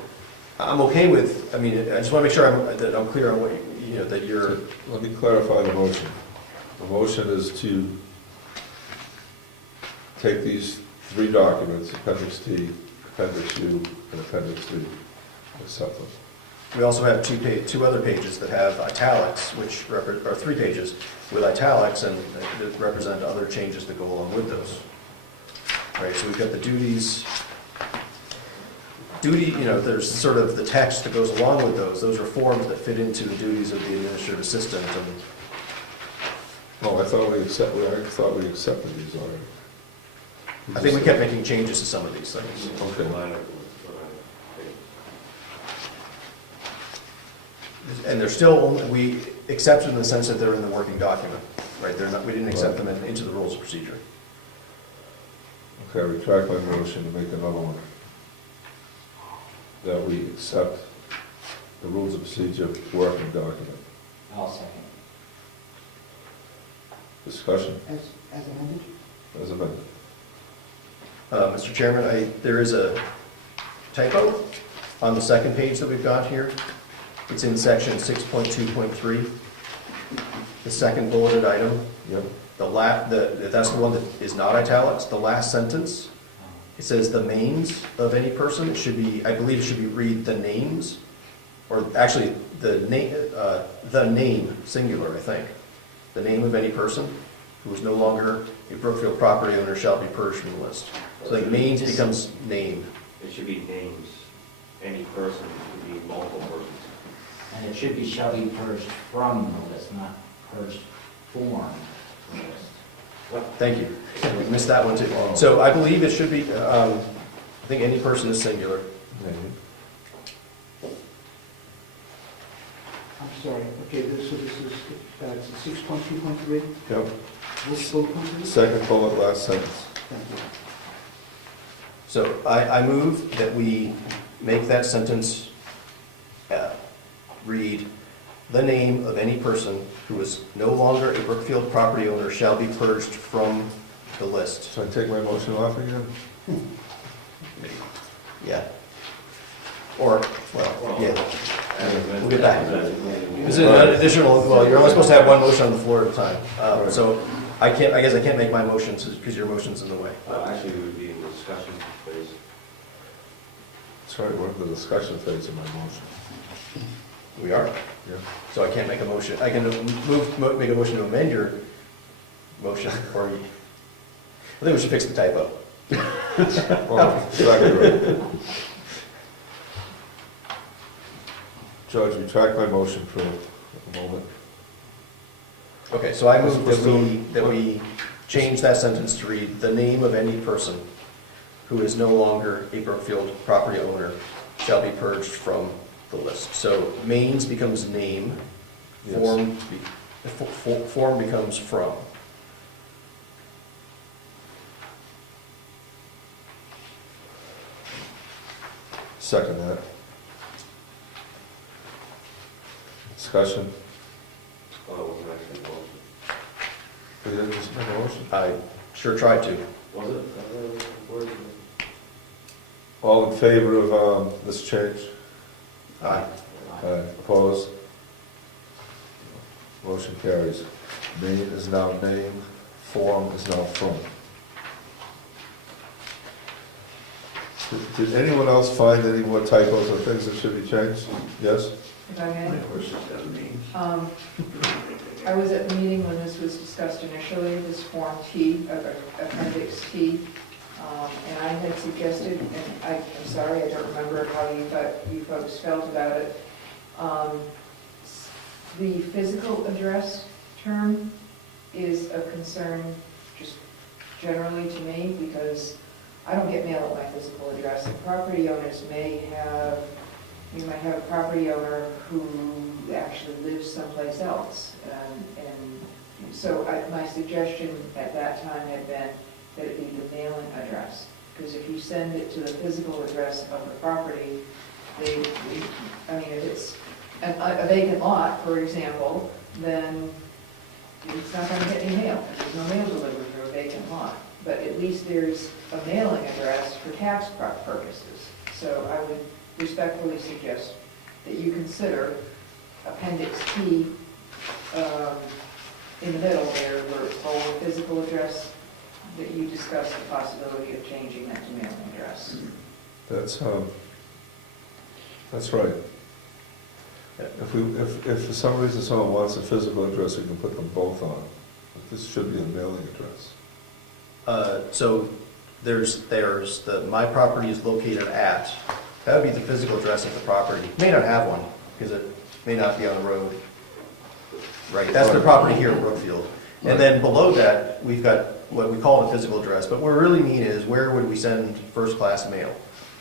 I'm okay with, I mean, I just want to make sure that I'm clear on what, that you're... Let me clarify the motion. The motion is to take these 3 documents, Appendix T, Appendix U, and Appendix V, and accept them. We also have two other pages that have italics, which are 3 pages with italics and that represent other changes that go along with those. Right, so we've got the duties. There's sort of the text that goes along with those. Those are forms that fit into the duties of the administrative assistant. And Oh, I thought we accepted these already. I think we kept making changes to some of these things. Okay. And they're still, we accept them in the sense that they're in the working document, right? They're not, we didn't accept them into the rules of procedure. Okay, I retract my motion to make another one. That we accept the rules of procedure working document. I'll second. Discussion As amended? as amended. Mr. Chairman, there is a typo on the second page that we've got here. It's in section 6.2.3, the second bulleted item. Yep. That's the one that is not italics, the last sentence. It says the names of any person. It should be, I believe it should be read the names, or actually the name, singular, I think. The name of any person who is no longer a Brookfield property owner shall be purged from the list. So like names becomes name. It should be names. Any person, it could be multiple persons. And it should be shall be purged from the list, not purged from the list. Thank you. We missed that one too. So I believe it should be, I think any person is singular. I'm sorry, okay, so this is 6.2.3? Yep. Which bullet point is it? Second bullet, last sentence. Thank you. So I move that we make that sentence read, the name of any person who is no longer a Brookfield property owner shall be purged from the list. So I take my motion off again? Yeah. Or, well, yeah. We'll get back. This is an additional, well, you're only supposed to have one motion on the floor at a time. So I guess I can't make my motions because your motion's in the way. Actually, it would be in the discussion phase. That's right, we're in the discussion phase of my motion. We are. Yeah. So I can't make a motion. I can make a motion to amend your motion, or I think we should fix the typo. Well, exactly right. Judge, retract my motion for a moment. Okay, so I move that we change that sentence to read, the name of any person who is no longer a Brookfield property owner shall be purged from the list. So mains becomes name, Yes. form becomes from. Second that. Discussion. Well, it wasn't actually a motion. We didn't just make a motion? I sure tried to. Was it? All in favor of this change? Aye. Aye. Opposed? Motion carries. Name is now name, form is now from. Did anyone else find any more typos or things that should be changed? Yes? If I may. I was at the meeting when this was discussed initially, this Form T, Appendix T, and I had suggested, and I'm sorry, I don't remember how you folks felt about it, the physical address term is a concern just generally to me, because I don't get mail at my physical address. And property owners you might have a property owner who actually lives someplace else, and my suggestion at that time had been that it be the mailing address, because if you send it to the physical address of the property, if it's a vacant lot, for example, then it's not gonna get any mail, there's no mail delivery for a vacant lot. But at least there's a mailing address for tax purposes. So I would respectfully suggest that you consider Appendix T in the middle there, where it's all physical address, that you discuss the possibility of changing that to mailing address. That's right. If for some reason someone wants a physical address, we can put them both on. But this should be a mailing address. So there's my property is located at, that would be the physical address of the property. May not have one, because it may not be on the road. Right, that's the property here in Brookfield. And then below that, we've got what we call a physical address, but what we really mean is where would we send first-class mail?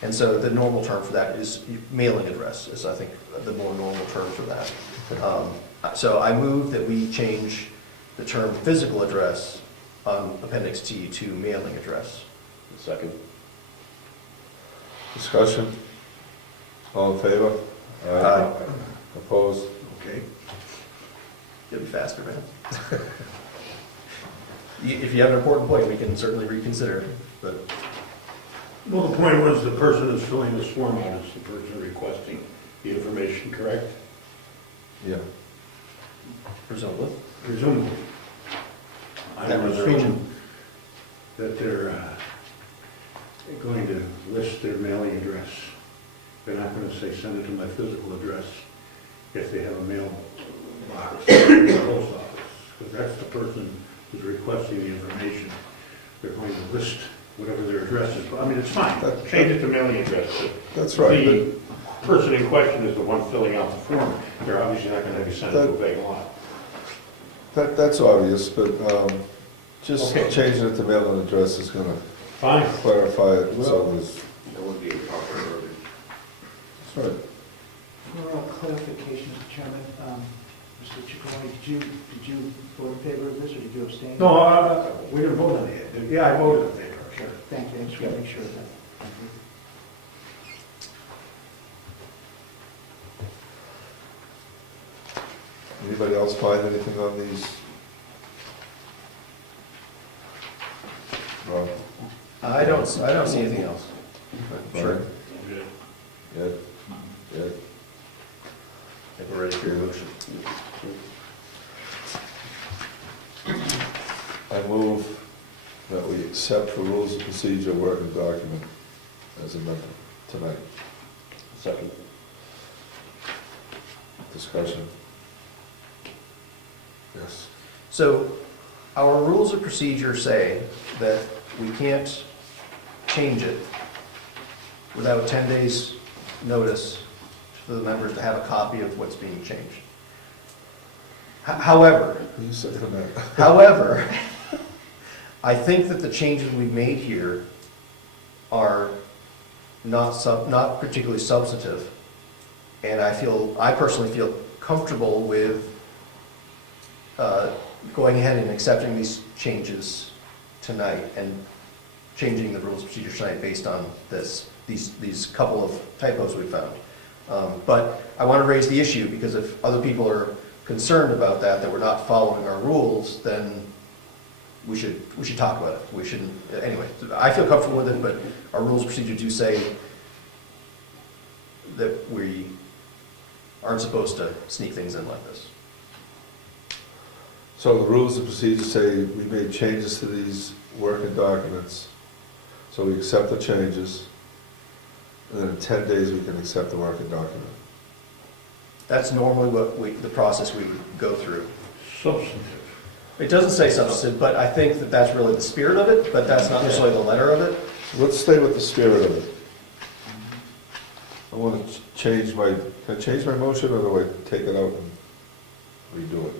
And so the normal term for that is mailing address, is I think the more normal term for that. So I move that we change the term physical address on Appendix T to mailing address. Second. Discussion? All in favor? Aye. Opposed? Okay. It'll be faster, man. If you have an important point, we can certainly reconsider, but Well, the point was the person that's filling this form out is the person requesting the information, correct? Yeah. presumably. Presumably. I That would was the region. assume that they're going to list their mailing address. They're not going to say, send it to my physical address if they have a mail box in the post office, because that's the person who's requesting the information. They're going to list whatever their address is. I mean, it's fine, change it to mailing address. That's right. The person in question is the one filling out the form. They're obviously not going to be sent to a vacant lot. That's obvious, but just Okay. changing it to mailing address is gonna Fine. clarify it, so there's, That would be a proper verbiage. that's right. For clarification, Mr. Chairman, Mr. Ciccone, did you vote in favor of this, or did you abstain? No, we didn't vote on it. Yeah, I voted in favor, sure. Thank you, I just want to make sure of that. Anybody else find anything on these? Rob? I don't see anything else. But sure, Ed? Ed? I think we're ready for your motion. I move that we accept the rules of procedure working document as amended tonight. Second. Discussion? Yes. So our rules of procedure say that we can't change it without 10 days' notice for the members to have a copy of what's being changed. However, You second that? However, I think that the changes we've made here are not particularly substantive, and I personally feel comfortable with going ahead and accepting these changes tonight and changing the rules of procedure tonight based on these couple of typos we found. But I want to raise the issue because if other people are concerned about that we're not following our rules, then we should talk about it. We shouldn't, anyway, I feel comfortable with it, but our rules of procedure do say that we aren't supposed to sneak things in like this. So the rules of procedure say we made changes to these working documents, so we accept the changes, and then in 10 days we can accept the working document. That's normally the process we would go through. Substantive. It doesn't say substantive, but I think that that's really the spirit of it, but that's not necessarily the letter of it. So let's stay with the spirit of it. I want to change can I change my motion, or do I take it out and redo it?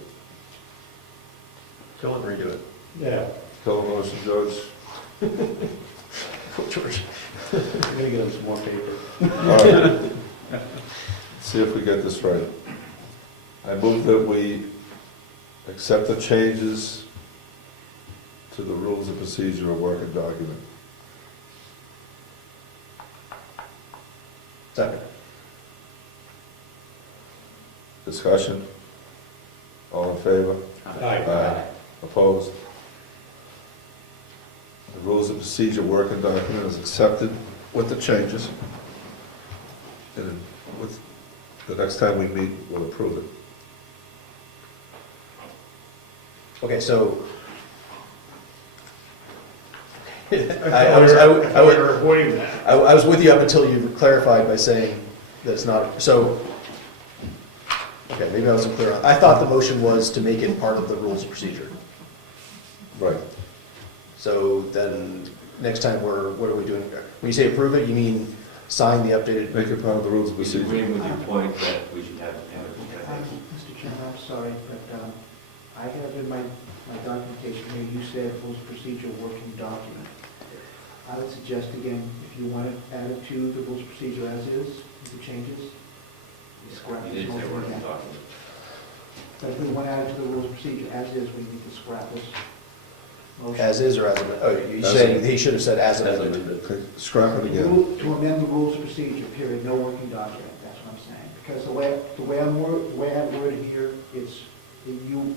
Kill it and redo it. Yeah. Kill the motion, George? Go, George. I'm going to get him some more paper. All right. See if we get this right. I move that we accept the changes to the rules of procedure of working document. Second. Discussion? All in favor? Aye. Opposed? The rules of procedure working document is accepted with the changes. And with, the next time we meet, we'll approve it. Okay, so. I thought we were avoiding that. I was with you up until you clarified by saying that it's not, so, okay, maybe I wasn't clear on, I thought the motion was to make it part of the rules of procedure. Right. So then, next time what are we doing? When you say approve it, you mean sign the updated? Make it part of the rules of We procedure. agree with your point that we should have. Mr. Chairman, I'm sorry, but I have in my documentation here, you said rules of procedure working document. I would suggest again, if you want to add it to the rules of procedure as is, with the changes, you scrap You this didn't say motion working again. document. But if we want to add it to the rules of procedure as is, we need to scrap this motion. As is or as amended? Oh, you As said, amended. he should have said as As amended. amended. Okay, scrap it again. To amend the rules of procedure, period, no working document, that's what I'm saying. Because the way I have worded here, it's, you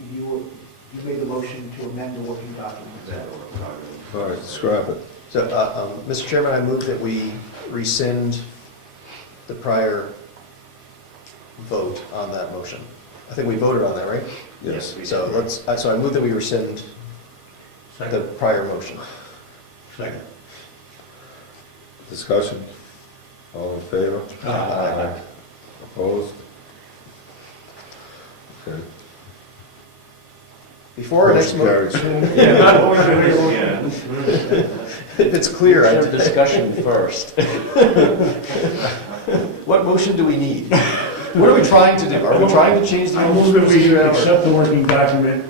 made the motion to amend the working document. Is that a working document? All right, scrap it. So, Mr. Chairman, I move that we rescind the prior vote on that motion. I think we voted on that, right? Yes. we So did. so I move that we rescind the Second. prior motion. Second. Discussion? All in favor? Aye. Opposed? Okay. Before our next Motion motion, Yeah. if it's clear, Let's have discussion first. what motion do we need? What are we trying to do? Are we trying to change the I rules move of that we procedure? accept the working document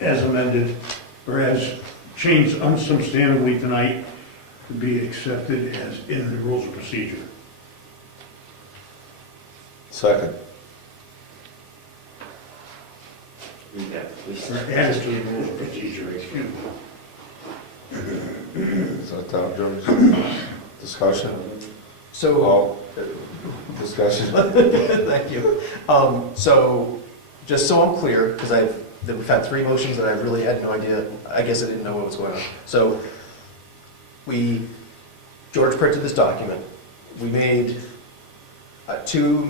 as amended, or as changed unsubstantively tonight, to be accepted as in the rules of procedure. Second. Or added to the rules of procedure, excuse me. Is that down, George? Discussion? So, All, discussion? thank you. So, just so I'm clear, because we've had three motions and I really had no idea, I guess I didn't know what was going on. So, George printed this document. We made two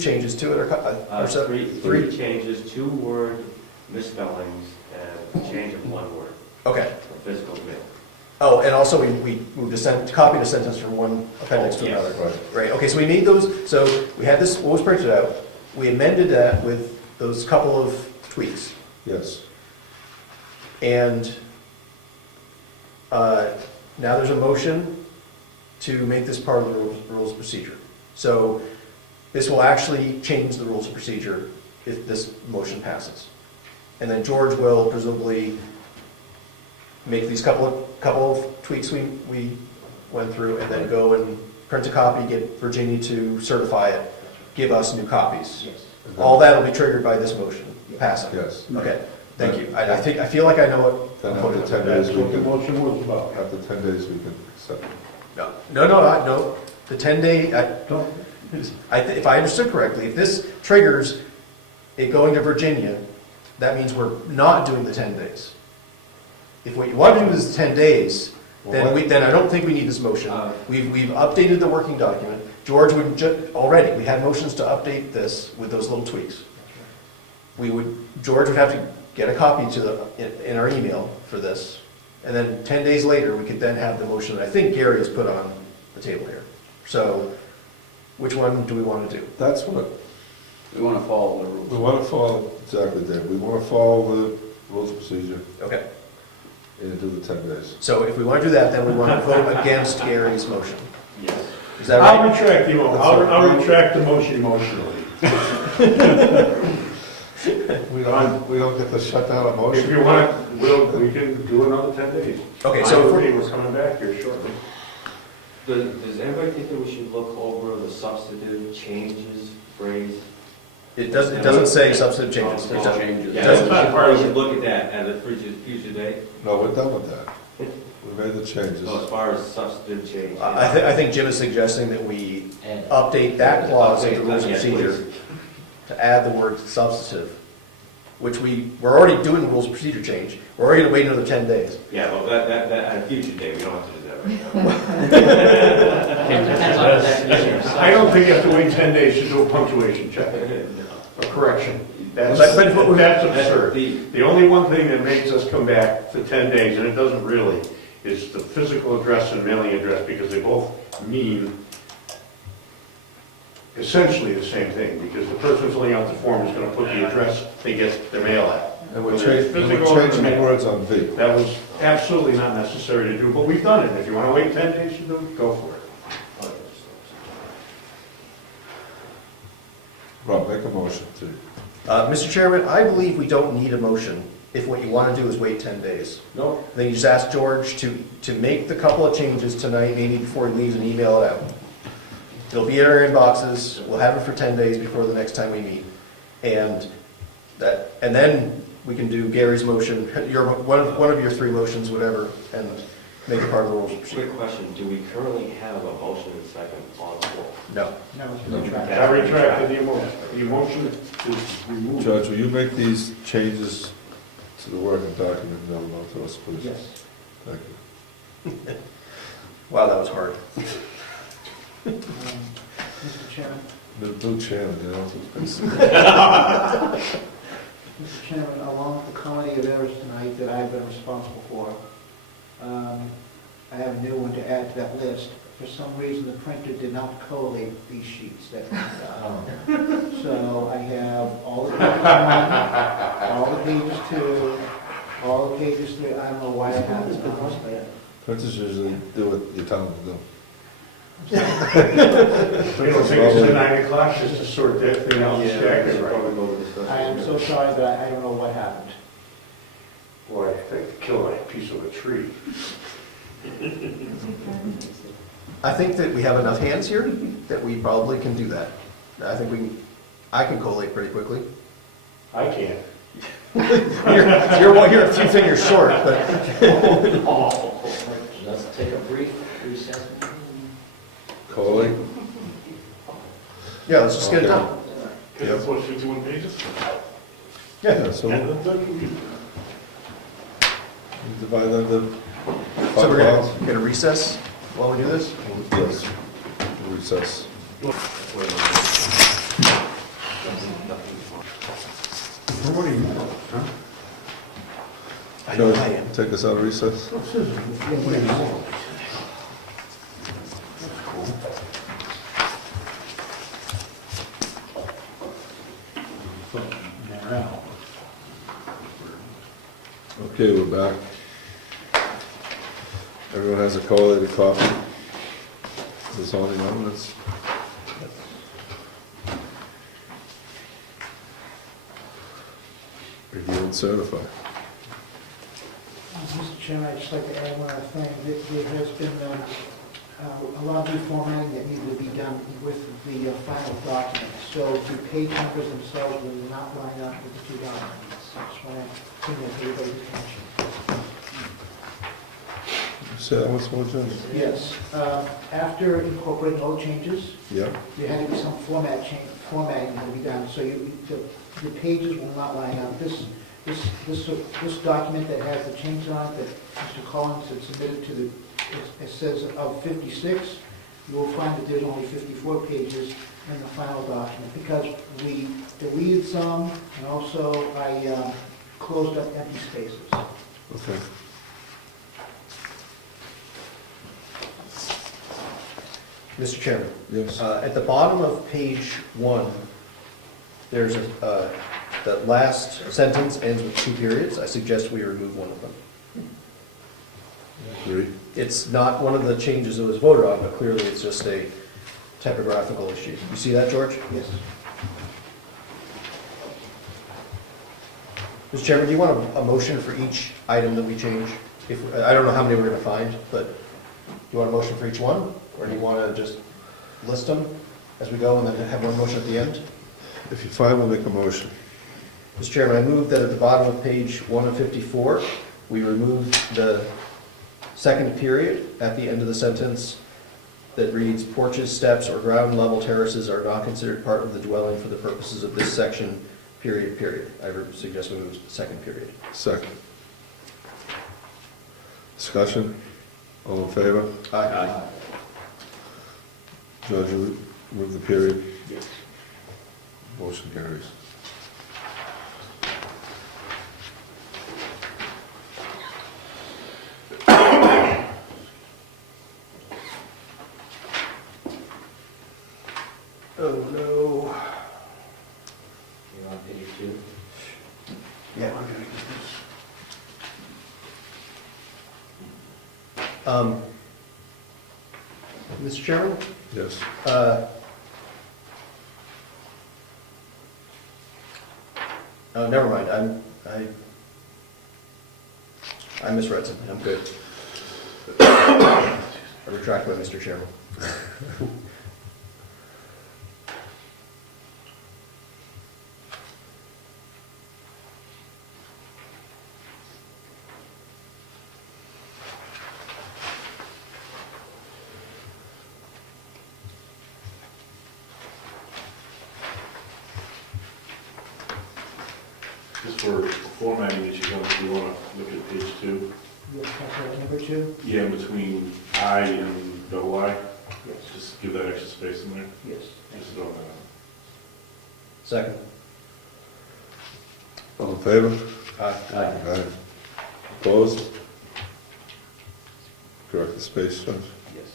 changes to it, or so? Three changes, 2 word misspellings, and a change of 1 word, Okay. physical mail. Oh, and also we moved copied a sentence from one appendix to Yes. another. Right. Right, okay, so we made those, so we had this, what was printed out, we amended that with those couple of tweaks. Yes. And now there's a motion to make this part of the rules of procedure. So this will actually change the rules of procedure if this motion passes. And then George will presumably make these couple of tweaks we went through, and then go and print a copy, get Virginia to certify it, give us new copies. Yes. All that'll be triggered by this motion passing. Yes. Okay, thank you. I feel like I know what. Then after 10 days, That's we what the can, motion was about. after 10 days, we can accept it. No, the 10-day, Don't- if I understood correctly, if this triggers it going to Virginia, that means we're not doing the 10 days. If what you want to do is 10 days, then I don't think we need this motion. We've updated the working document. George already, we had motions to update this with those little tweaks. George would have to get a copy in our email for this, and then 10 days later, we could then have the motion that I think Gary has put on the table here. So, which one do we want to do? That's what, We want to follow the rules. we want to follow, exactly, Dave. We want to follow the rules of procedure Okay, and do the 10 days. so if we want to do that, then we want to vote against Gary's motion. Yes. Is that I'll right? retract I'll retract the motion emotionally. We don't get to shut down a If motion. you want, we can do another 10 days. Okay, I so if agree, we're, we're coming back here shortly. Does anybody think that we should look over the substantive changes phrase It doesn't say substantive changes. Small It changes. Yeah, doesn't- we should look at that at a future date. No, we're done with that. We made the changes. So as far as substantive change. I think Jim is suggesting that we And update that clause in the rules of Yes, procedure please. to add the word substantive, which we're already doing the rules of procedure change. We're already gonna wait another 10 days. Yeah, well, that, at a future date, we don't have to do that right now. it depends on the definition of I don't think you have to substance. wait 10 days to do a punctuation check, a correction. That's But- but- that's absurd. The- The only one thing that makes us come back for 10 days, and it doesn't really, is the physical address and mailing address, because they both mean essentially the same thing, because the person filling out the form is gonna put the address they get their mail at. And we're Whether it's changing physical or the mail. words on V. That was absolutely not necessary to do, but we've done it. If you wanna wait 10 days to do it, go for it. Rob, make a motion to. Mr. Chairman, I believe we don't need a motion if what you want to do is wait 10 days. No, Then you just ask George to make the couple of changes tonight, maybe before he leaves, and email it out. It'll be in our inboxes, we'll have it for 10 days before the next time we meet. And then we can do Gary's motion, one of your 3 motions, whatever, and make it part of the rules of procedure. Quick question, do we currently have a motion and second on the floor? No. No, it's retracted. I retracted the emotion. The emotion is removed. Judge, will you make these changes to the working document and mail them out to us, please? Yes. Thank you. Wow, that was hard. Mr. Chairman, New chairman, you know. Mr. Chairman, along with the comedy of errors tonight that I've been responsible for, I have a new one to add to that list. For some reason, the printer did not collate these sheets that, so I have all the pages 1, all the pages 2, all the pages 3. I don't know why I have this, honestly. Printers usually do what you tell them to do. It'll take us to 9 o'clock just to sort that thing out and stack it right. Probably go with this stuff. I am so sorry that I don't know what happened. Boy, they kill a piece of a tree. I think that we have enough hands here that we probably can do that. I can collate pretty quickly. I can't. You're a few fingers short, but Let's take a brief recess. Collate? yeah, let's just get it done. Yeah. That's what, 51 pages? Yeah, so we divide that into So we're 5 files. gonna recess while we do this? Yes. Recess. What do you want? Huh? I know Judge, I am. take us out of recess? What do you want? Now. Okay, we're back. Everyone has a collated copy. Is this all the amendments? Review and certify. Mr. Chairman, I'd just like to add one other thing. There has been a lot of reformatting that needed to be done with the final document. So the page numbers themselves will not line up with the 2 documents. I just want to bring that to everybody's attention. Say that once more, Judge? Yes, after incorporating all the changes, Yeah? there had to be some formatting that had to be done, so the pages will not line up. This document that has the changes on it that Mr. Collins had submitted to the, it says of 56, you will find that there's only 54 pages in the final document, because we deleted some, and also I closed up empty spaces. Okay. Mr. Chairman, Yes. at the bottom of page 1, there's that last sentence ends with 2 periods. I suggest we remove one of them. Agree. It's not one of the changes that was voted on, but clearly it's just a typographical issue. You see that, George? Yes. Mr. Chairman, do you want a motion for each item that we change? I don't know how many we're going to find, but do you want a motion for each one? Or do you want to just list them as we go and then have one motion at the end? If you find, we'll make a motion. Mr. Chairman, I move that at the bottom of page 1 of 54, we remove the second period at the end of the sentence that reads, "Porches, steps, or ground level terraces are not considered part of the dwelling for the purposes of this section, period, period." I suggest we move the second period. Second. Discussion? All in favor? Aye. George, you move the period. Yes. Motion carries. Oh, no. You're on page 2. Yeah. I'm gonna get this. Mr. Chairman? Yes. Oh, never mind, I misread something, I'm good. I retract my Mr. Chairman. Just for formatting issues, do you want to look at page 2? Yes, that's right, number 2? Yeah, between I and double I, Yes. just give that extra space in there, Yes. just throw that out. Second. All in favor? Aye. Aye. Opposed? Correct the space, Judge. Yes.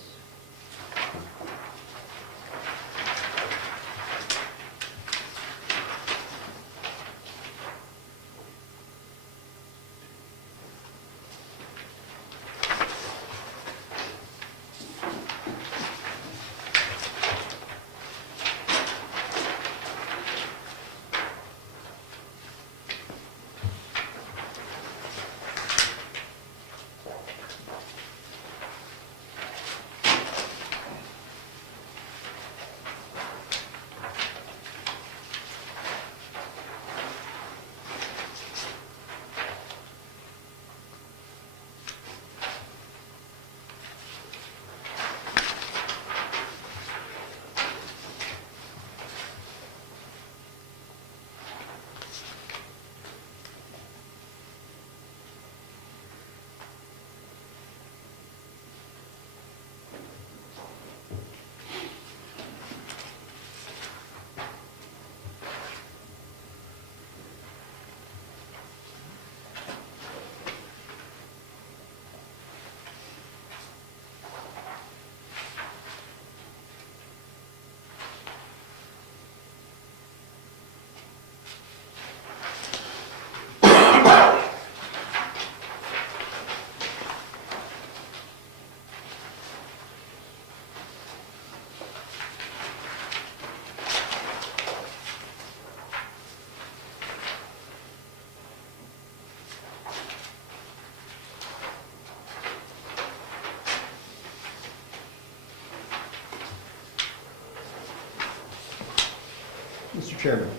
Mr. Chairman,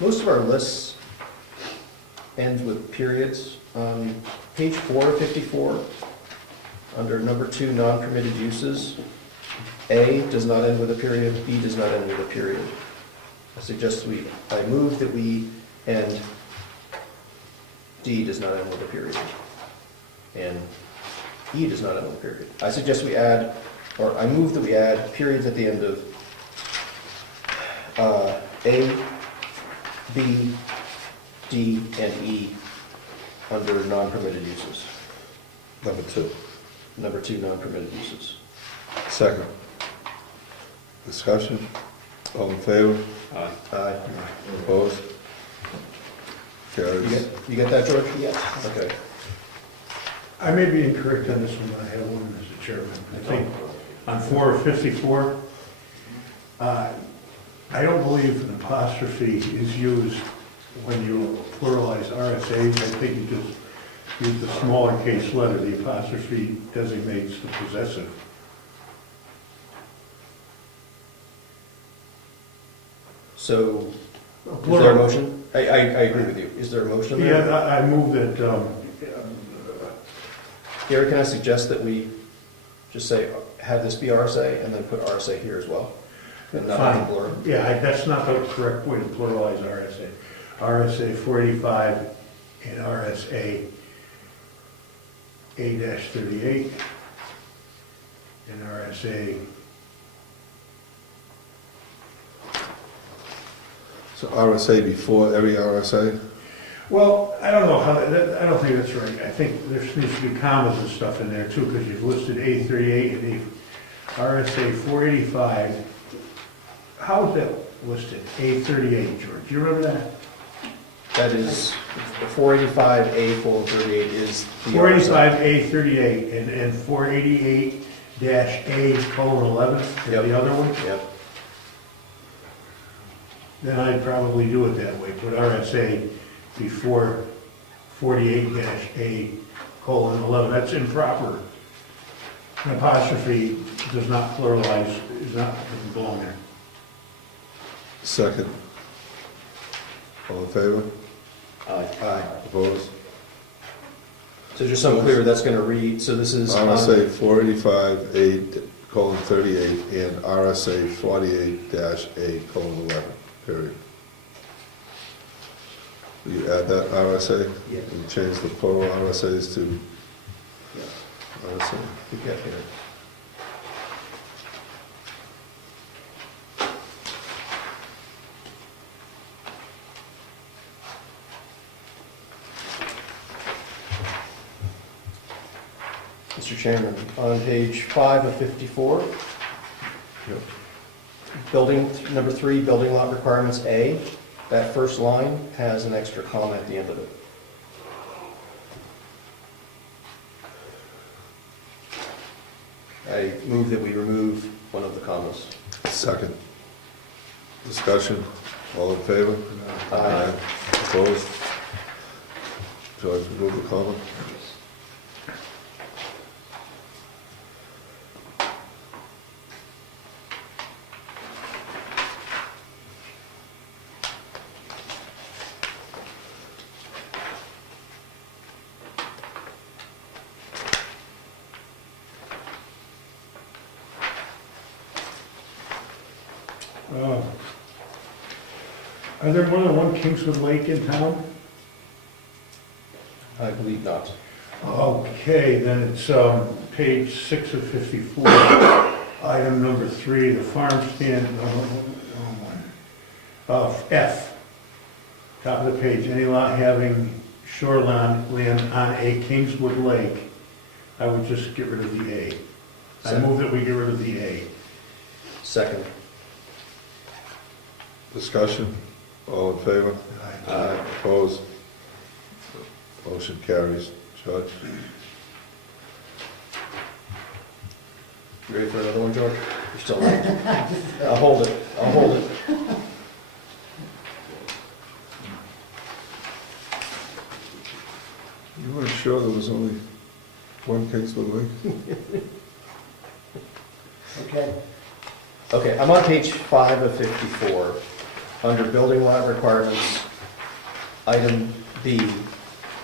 most of our lists end with periods. Page 4 of 54, under number 2, non-permitted uses, A does not end with a period, B does not end with a period. I move that we end, D does not end with a period, and E does not end with a period. I suggest we add, or I move that we add periods at the end of A, B, D, and E under non-permitted uses. Number 2. Number 2, non-permitted uses. Second. Discussion? All in favor? Aye. Aye. Opposed? Carries. You get that, George? Yes. Okay. I may be incorrect on this one, but I have one, Mr. Chairman. I think on 4 of 54, I don't believe an apostrophe is used when you pluralize RSAs. I think you just use the smaller case letter. The apostrophe designates the possessive. So So, is there a motion? I agree with you. Is there a motion there? Yeah, I move that, Gary, can I suggest that we just say, have this be RSA, and then put RSA here as well? And not Fine. in plural? yeah, that's not the correct way to pluralize RSA. RSA 485 and RSA A-38 and RSA, So RSA before every RSA? well, I don't know how, I don't think that's right. I think there needs to be commas and stuff in there too, because you've listed A38 and RSA 485. How is that listed? A38, George, do you remember that? That is, 485A:38 is the RSA. 485A38 and 488-A:11 is Yep. the other one? Yep, Then I'd probably do it that way, put RSA before 48-A:11. That's improper. An apostrophe does not pluralize, doesn't belong there. Second. All in favor? aye. Opposed? So just so I'm clear, that's gonna read, so this is. RSA 485A:38 and RSA 48-A:11, period. Will you add that RSA? Yes. And change the plural RSAs to RSA? We got here. Mr. Chairman, on page 5 of 54, building, number 3, building lot requirements A, that first line has an extra comma at the end of it. I move that we remove one of the commas. Second. Discussion, all in favor? Aye. Opposed? George, remove the comma. Are there more than one Kingswood Lake in town? I believe not. Okay, then it's page 6 of 54, item number 3, the farm stand, F, top of the page, any lot having shoreline land on a Kingswood Lake, I would just get rid of the A. I move that we get rid of the A. Second. Discussion, all in favor? Aye. Opposed? Motion carries. Judge? You ready for another one, George? You're still ready? I'll hold it, I'll hold it. You weren't sure there was only one Kingswood Lake? Okay. Okay, I'm on page 5 of 54, under building lot requirements, item B,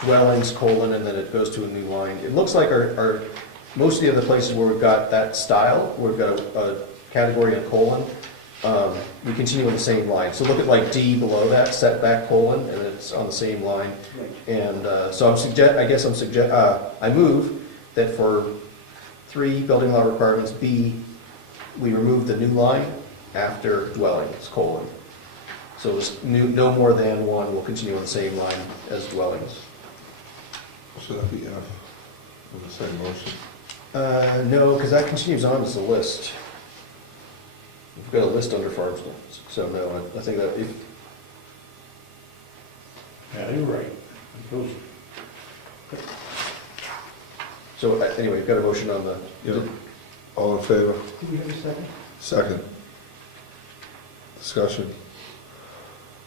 dwellings, colon, and then it goes to a new line. It looks like our most of the other places where we've got that style, we've got a category of colon, we continue on the same line. So look at like D below that, setback colon, and it's on the same line. Right. And so I move that for 3 building lot requirements, B, we remove the new line after dwellings, colon. So it's no more than 1 will continue on the same line as dwellings. Should that be F in the same motion? No, because that continues on as a list. We've got a list under farm stands, so no, I think that if, Yeah, you're right. Those- so anyway, we've got a motion on the. Yep. All in favor? Did we have a second? Second. Discussion.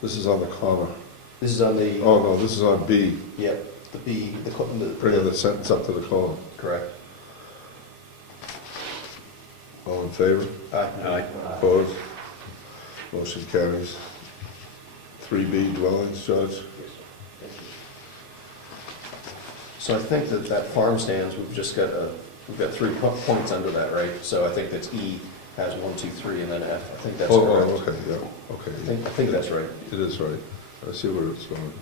This is on the comma. This is on the, Oh, no, this is on B, yep, the B, bringing the sentence up to the colon. correct. All in favor? Aye. Opposed? Motion carries. 3B dwellings, George? Yes, sir. Thank you. So I think that farm stands, we've got 3 points under that, right? So I think that's E has 1, 2, 3, and then F. I think that's Oh, correct. okay, yeah, okay. I think that's right. It is right. I see where it's going.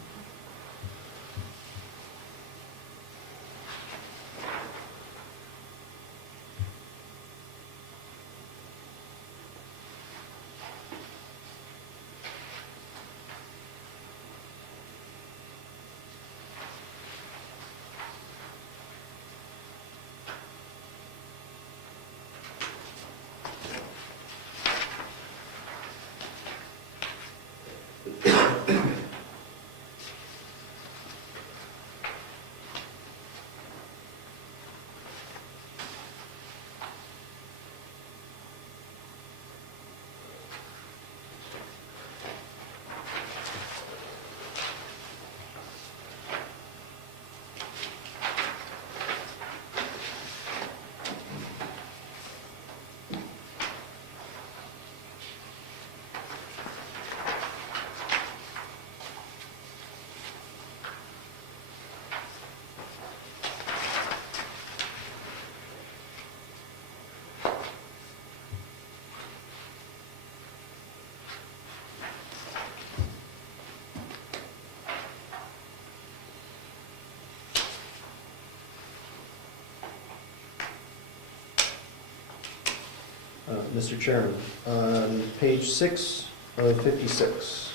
Mr. Chairman, on page 6 of 56,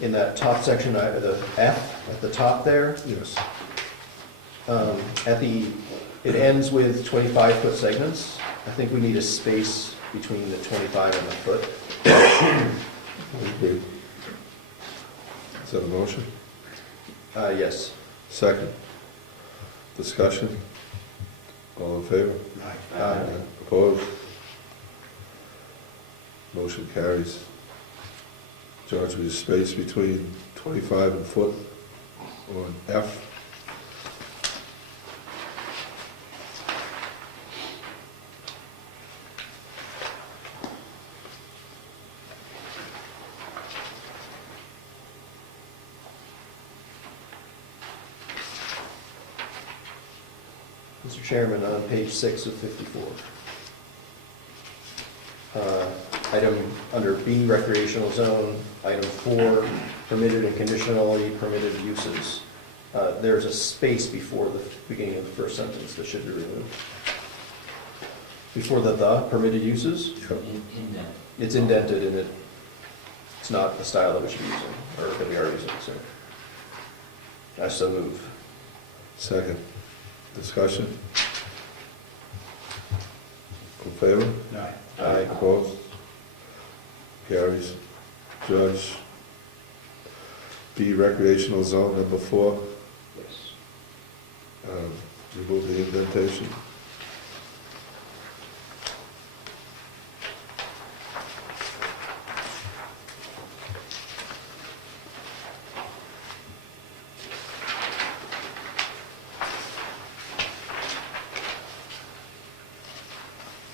in that top section, the F at the top there, Yes. it ends with 25-foot segments. I think we need a space between the 25 and the foot. Agreed. Is that a motion? Yes. Second. Discussion? All in favor? Opposed? Motion carries. George, will you space between 25 and foot on F? Mr. Chairman, on page 6 of 54. Item under B, recreational zone, item 4, permitted and conditionally permitted uses. There's a space before the beginning of the first sentence that should be removed. Before the permitted uses, In that. it's indented and it's not the style that we should be using, or that we are using, so. I so move. Second. Discussion? In favor? Aye. Opposed? Carries. Judge, B, recreational zone number 4, Yes. remove the indentation.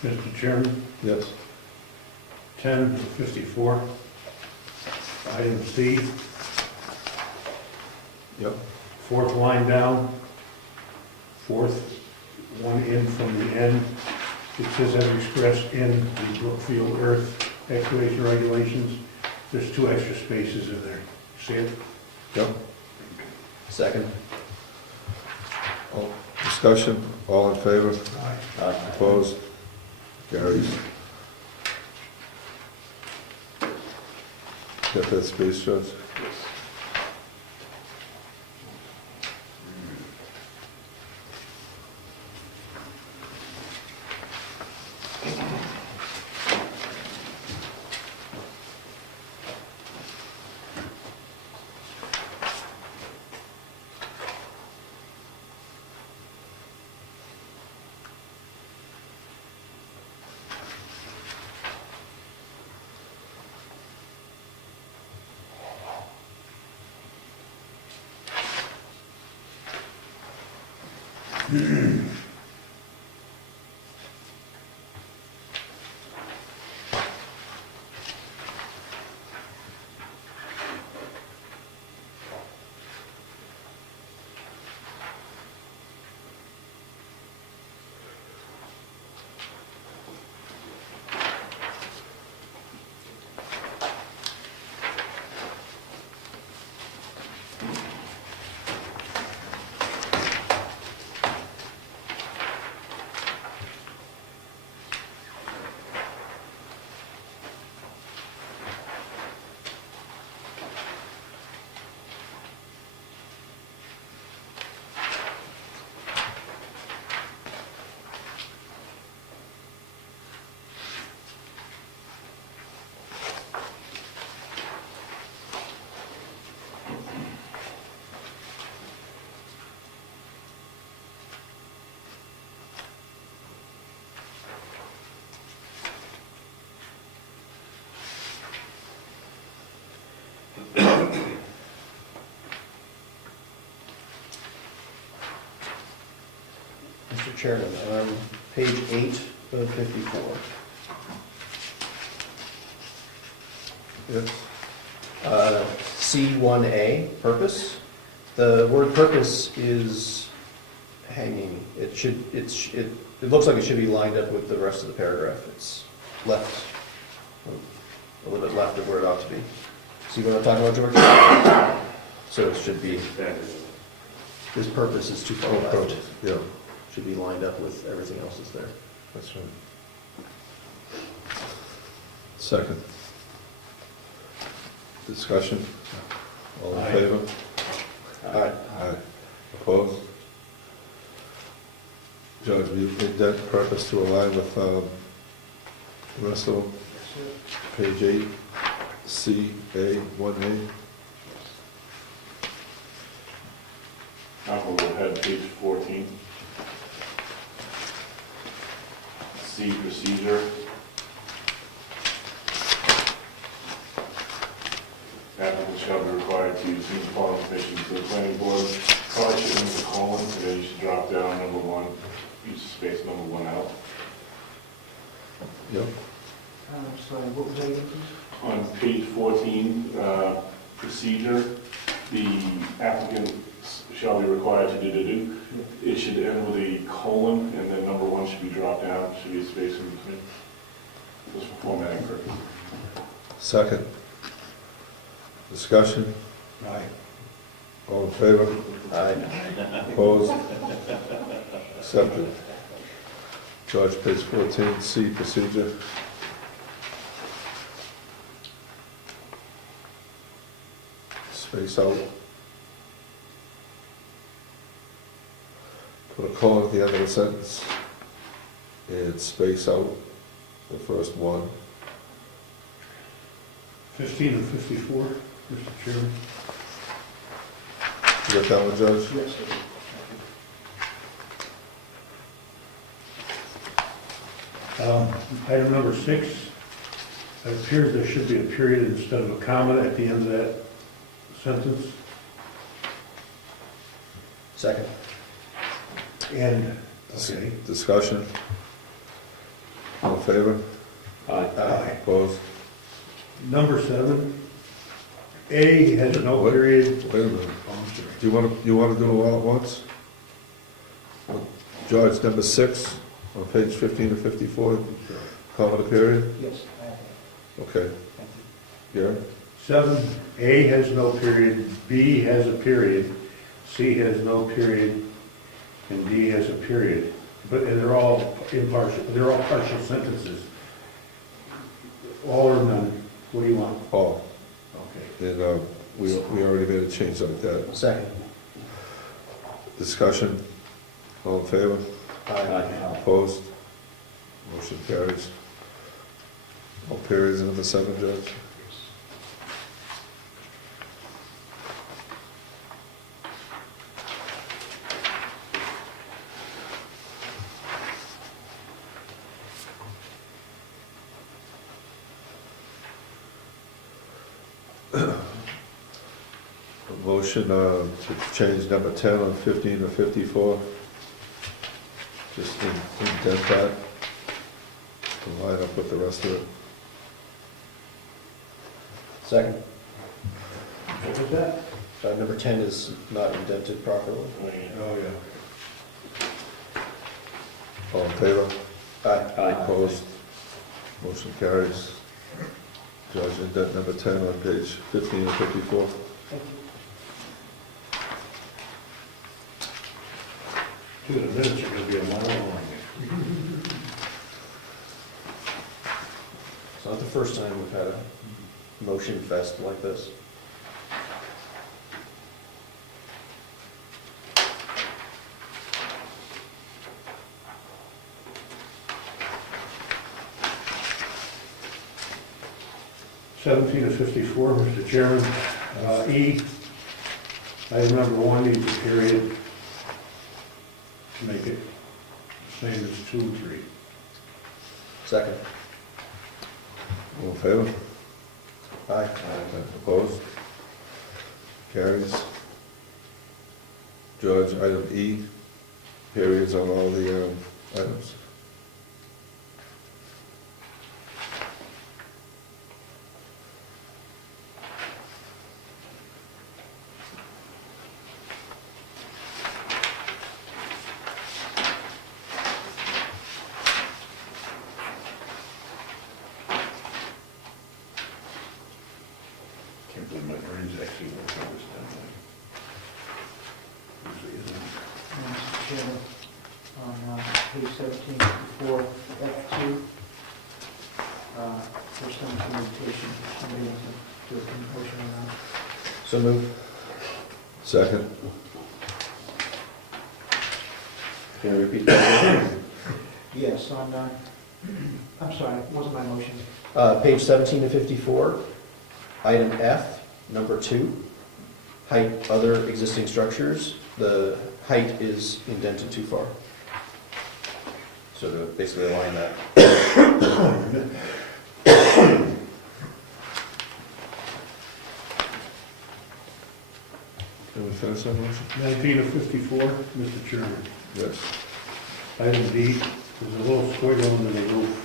Mr. Chairman, Yes. 10 of 54, item C, Yep. 4th line down, 4th one in from the end. It says as expressed in the Brookfield earth excavation regulations. There's 2 extra spaces in there. See it? Yep. Second. Discussion? All in favor? Aye. Opposed? Carries. Get that space, Judge? Mr. Chairman, on page 8 of 54. Yes. C1A, purpose. The word purpose is hanging. It looks like it should be lined up with the rest of the paragraph. It's left, a little bit left of where it ought to be. See what I'm talking about, George? So it should be, his purpose is too far Oh, left. purpose, yeah, Should be lined up with everything else that's there. that's right. Second. Discussion? All in Aye. favor? Aye. Aye. Opposed? Judge, will you indent purpose to align with the rest of them? Page 8, C, A, 1A. I'll go ahead, page 14. C, procedure. Applicant shall be required to submit the following information to the planning board. Probably should use a colon, and then you should drop down number 1, use space number 1 out. Yep. Sorry, what was that again, please? On page 14, procedure, the applicant shall be required to do. It should end with a colon, and then number 1 should be dropped down, should be a space in between. Just for formatting purposes. Second. Discussion? Aye. All in favor? Aye. Opposed? Accepted. George, page 14, C, procedure. Space out. Put a colon at the end of the sentence. And space out the first one. 15 and 54, Mr. Chairman. You got that one, Judge? Yes, Item number 6, it appears there should be a period instead of a comma at the end of that sentence. Second. And, okay, Discussion? All in favor? aye. Opposed? Number 7, A has no What? period. Wait a minute. Oh, I'm sorry. Do you want to do it all at once? George, number 6, on page 15 to 54, comma to period? yes, I have it. Okay, Thank you. Gary? 7, A has no period, B has a period, C has no period, and D has a period. But they're all impartial, they're all partial sentences. All or none, what do you want? All. Okay. And we already made a change like that. Second. Discussion? All in favor? Aye. Opposed? Motion carries. All periods in number 7, Judge? A motion to change number 10 on 15 to 54. Just indent that to line up with the rest of it. Second. What was that? Number 10 is not indented properly. Oh, yeah. All in favor? Aye. Opposed? Motion carries. Judge, indent number 10 on page 15 and 54. Thank you. Dude, the minutes are gonna be a mile long. It's not the first time we've had a motion fest like this. Seventeen of 54, Mr. Chairman. E, item number 1 needs a period to make it the same as 2 and 3. Second. All in favor? Aye. Opposed? Carries. George, item E. periods on all the items. Can't believe my brain's actually working on this time. Usually isn't. Mr. Chairman, on page 17, before F2, there's some communication. Somebody wants to do a motion on that. So move. Second, Can you repeat that? Yes, on, I'm sorry, it wasn't my motion. Page 17 to 54, item F, number 2, height other existing structures. The height is indented too far. So to basically align that. can we finish that motion? 19 of 54, Mr. Chairman. Yes. Item D, there's a little squiggle under the roof.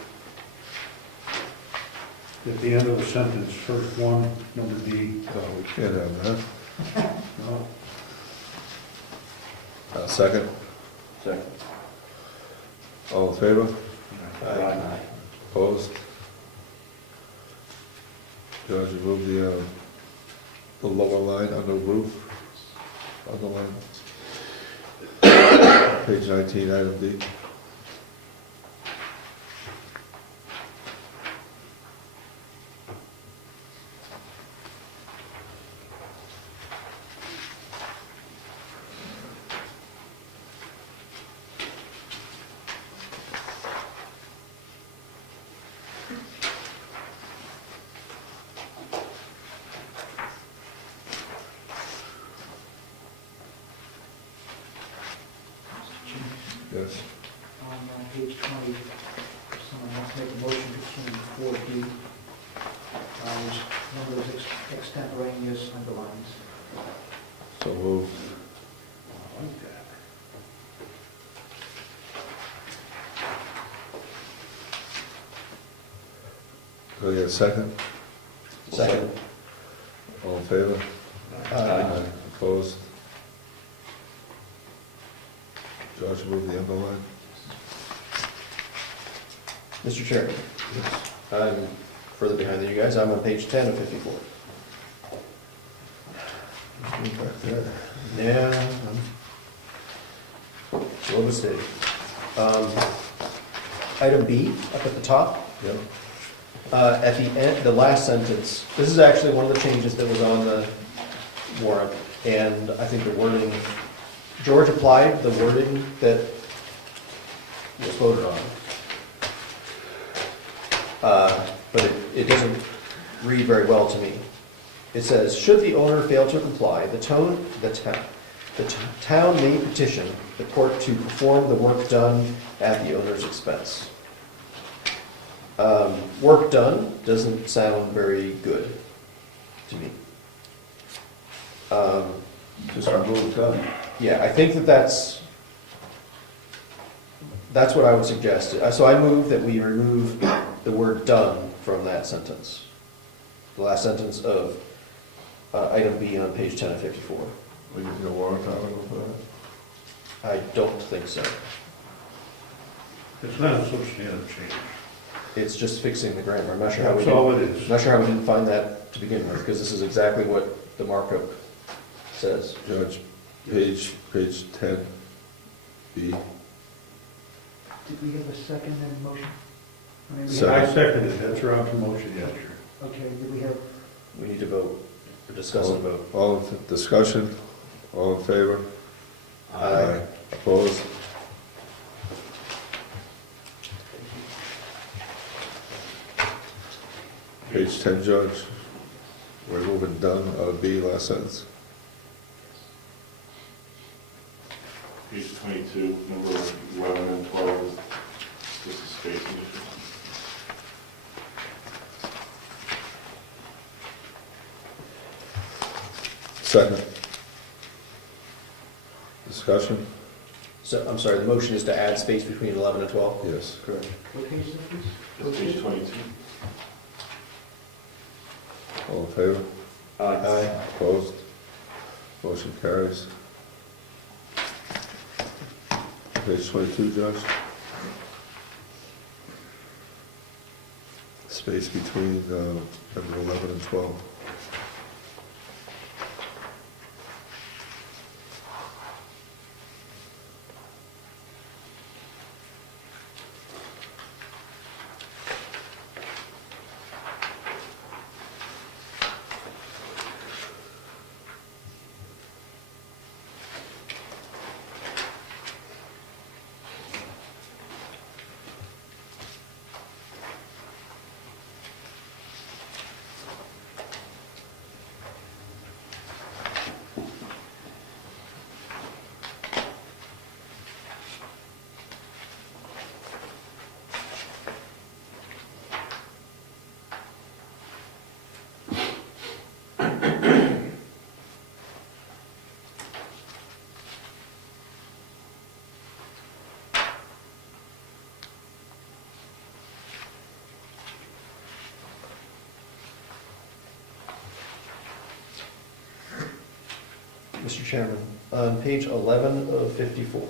At the end of the sentence, first one, number D. No, we can't have that. No, Second, Second. all in favor? Aye. Opposed? George, you move the lower line under roof, underline. Page 19, item D. Yes. On page 20, if someone wants to make a motion concerning 4D, there's one of those extemporaneous underlines. So moved. I like that. Do I get a second? Second. All in favor? Aye. Opposed? George, move the underline. Mr. Chairman, I'm further behind than you guys. I'm on page 10 of 54. Move back there. Yeah. Slow but steady. Item B, up at the top. Yep. At the end, the last sentence, this is actually one of the changes that was on the warrant, and I think the wording, George applied the wording that was voted on. But it doesn't read very well to me. It says, should the owner fail to comply, the town may petition the court to perform the work done at the owner's expense. Work done doesn't sound very good to me. Just remove done. Yeah, I think that's what I would suggest. So I move that we remove the word done from that sentence. The last sentence of item B on page 10 of 54. We need a warrant article for that? I don't think so. It's not a substantive change. It's just fixing the grammar. I'm not sure how we That's all did, it is. not sure how we didn't find that to begin with, because this is exactly what the markup says. Judge, page 10, B. Did we have a second and motion? I mean, we Second. have- I seconded it, that's Rob's motion, yes, sure. Okay, did we have, We need to vote, or discuss and vote. All in discussion, all in favor? Aye. Opposed? Page 10, Judge. We're moving done out of B, last sentence. Page 22, number 11 and 12 is just a spacing issue. Second. Discussion, So, I'm sorry, the motion is to add space between 11 and 12? Yes. Correct. What page is it, please? It's page 22. All in favor? Aye. Opposed? Motion carries. Page 22, Josh. Space between number 11 and 12. Mr. Chairman, on page 11 of 54.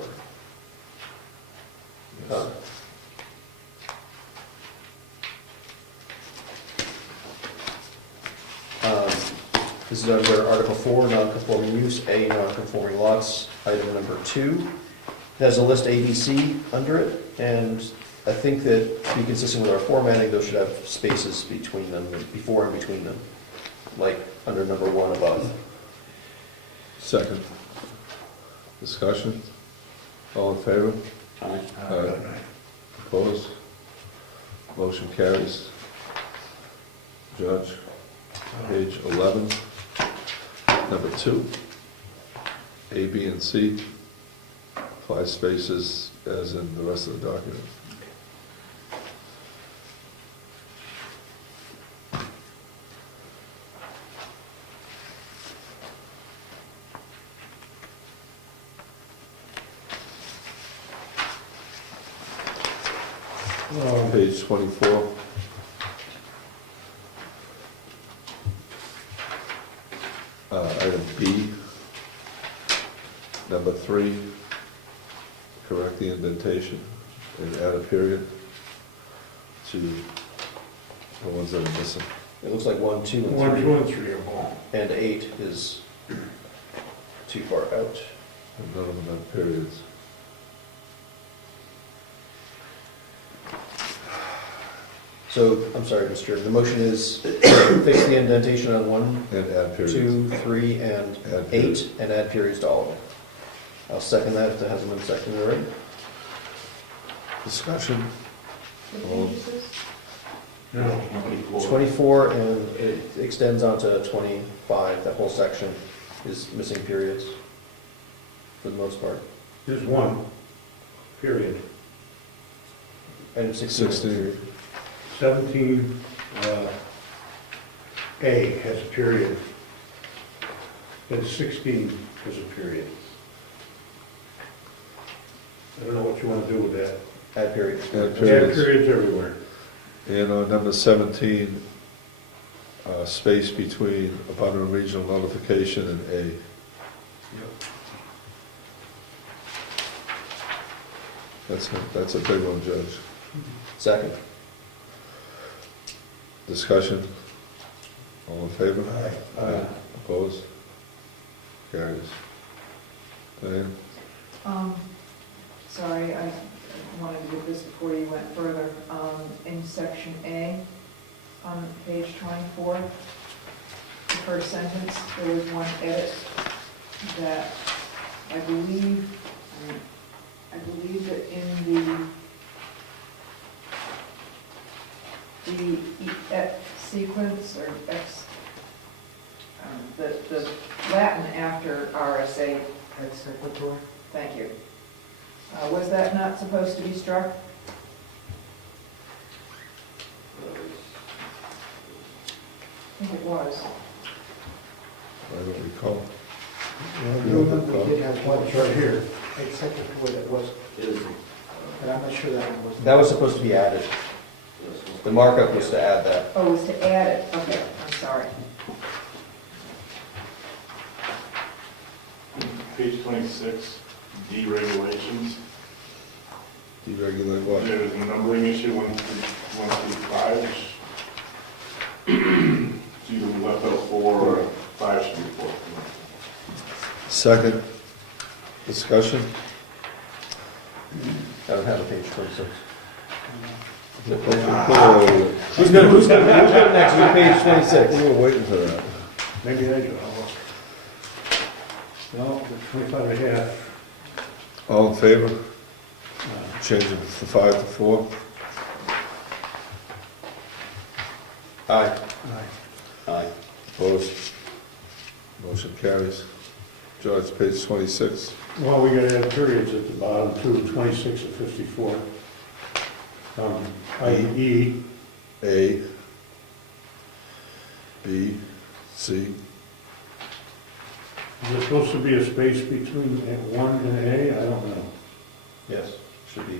This is under Article 4, non-conforming use, A, non-conforming lots, item number 2. It has a list ABC under it, and I think that to be consistent with our formatting, those should have spaces between them, before and between them, like under number 1 above. Second. Discussion? All in favor? Aye. Aye. Opposed? Motion carries. Judge, page 11, number 2, A, B, and C, 5 spaces as in the rest of the document. Page 24. Item B, number 3, correct the indentation and add a period to the ones that are missing. It looks like 1, 2, and 3. 1, 2, and 3 are all. And 8 is too far out. And none of them have periods. So, I'm sorry, Mr. Chairman, the motion is fix the indentation on 1, And add periods. 2, 3, and Add 8, periods. and add periods to all of them. I'll second that if it hasn't been seconded already. Discussion? What page is this? No. 24, and it extends onto 25, that whole section is missing periods, for the most part. There's 1, period. And 16. 16. 17, A has a period. And 16 has a period. I don't know what you want to do with that. Add periods. Add Add periods. periods everywhere. And on number 17, space between abundant regional notification and A. That's a big one, Judge. Second. Discussion? All in favor? Aye. Opposed? Carries. Diane? Sorry, I wanted to get this before you went further. In section A, on page 24, the first sentence, there was one edit that I believe that in the sequence or X, the Latin after RSA, Ex sequitur. thank you. Was that not supposed to be struck? I think it was. I don't recall. I remember we did have one, It's right here. except for that was, It is, but I'm not sure that one was. That was supposed to be added. The markup was to add that. Oh, it's to add it, okay, I'm sorry. Page 26, deregulations. Deregulate what? There's a numbering issue, 1 through 5. It's either left out 4 or 5 should be 4. Second discussion? I don't have a page 26. Who's Who's got next with page 26? We were waiting for that. Maybe I do. No, the 25 and a half. All in favor? Changing from 5 to 4? Aye. Aye. Opposed? Motion carries. George, page 26. Well, we gotta add periods at the bottom, too, 26 and 54. I.e., A, B, C. is there supposed to be a space between 1 and A? I don't know. Yes, should be.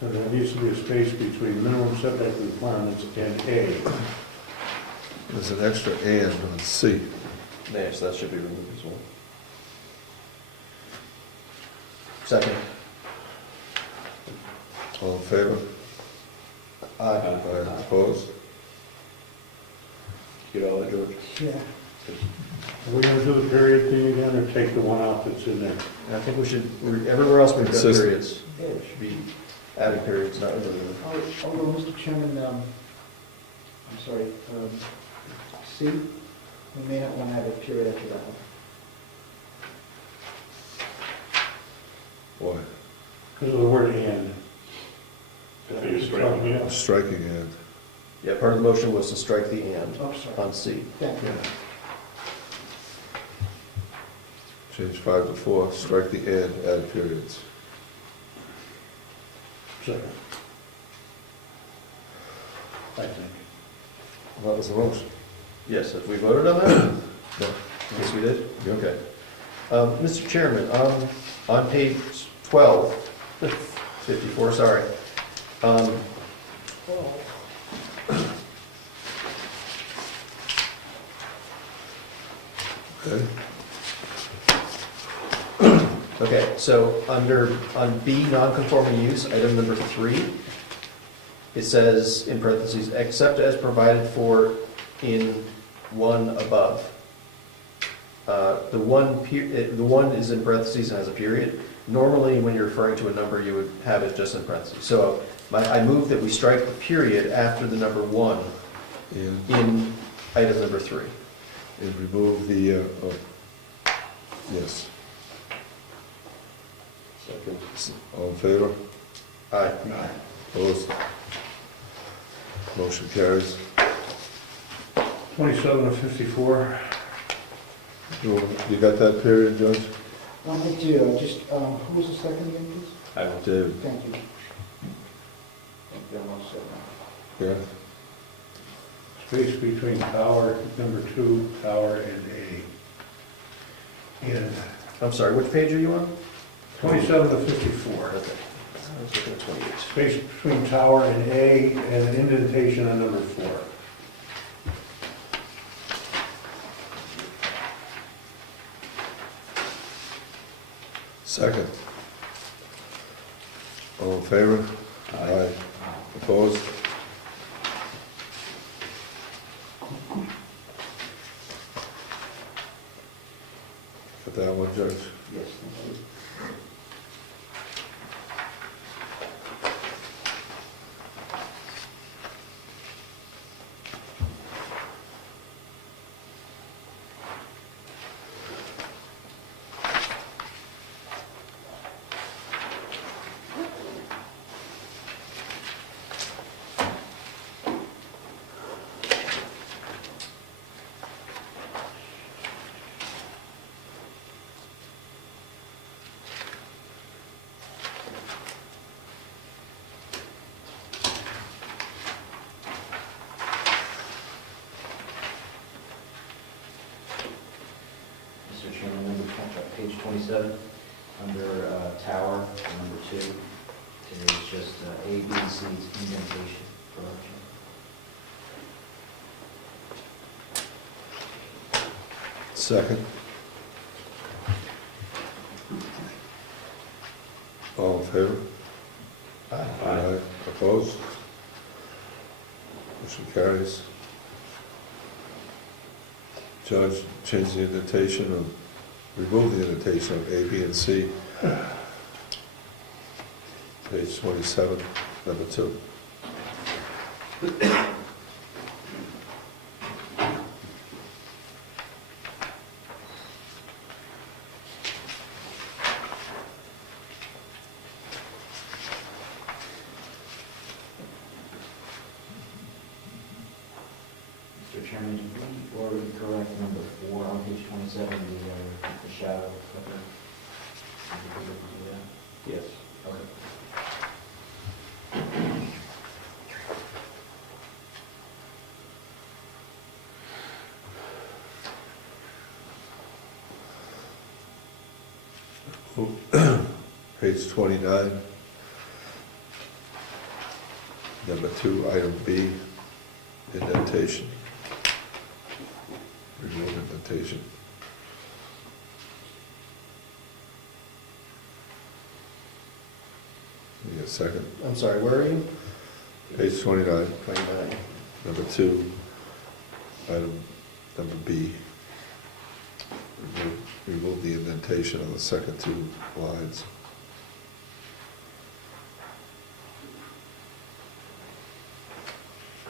So there needs to be a space between minimum setback requirements and A. There's an extra and on C. Yes, that should be removed as well. Second. All in favor? Aye. Opposed? Get all that, George? Yeah. Are we gonna do the period thing again, or take the one out that's in there? I think we should, everywhere else we've got Consistent. periods. It should be adding periods, not removing them. Although, Mr. Chairman, I'm sorry, C, we may not want to have a period after that one. Why? Because of the word and. I think it's striking. I'm striking and. Yeah, part of the motion was to strike the and Oh, sorry. on C. Thank you. Change 5 to 4, strike the and, add periods. Second. I think. That was the motion. Yes, have we voted on that? No. Yes, we did? Yeah. Okay. Mr. Chairman, on page 12, 54, sorry. Okay. Okay, so on B, non-conforming use, item number 3, it says, in parentheses, except as provided for in 1 above. The one is in parentheses and has a period. Normally, when you're referring to a number, you would have it just in parentheses. So I move that we strike the period after the number 1 And, in item number 3. and remove the, yes. Second. All in favor? Aye. Opposed? Motion carries. 27 and 54. You got that period, Judge? I do, just, who was the second again, please? I will. David. Thank you. Thank you, I'm all set now. Yeah? Space between tower, number 2, tower, and A. And I'm sorry, which page are you on? 27 to 54. Okay. I was looking at 28. Space between tower and A, and an indentation on number 4. Second. All in favor? Aye. Opposed? Got that one, Judge? Yes, thank you. page 27, under tower, number 2, it is just A, B, and C's indentation correction. Second. All in favor? Aye. Opposed? Motion carries. Judge, change the indentation of, remove the indentation of A, B, and C. Page 27, number 2. Mr. Chairman, did we already correct number 4 on page 27, the shadow cover? Did we do that? Yes. Okay. Page 29, number 2, item B, indentation. Remove indentation. You get a second? I'm sorry, where are you? Page 29, 29. number 2, item number B. Remove the indentation on the second 2 lines.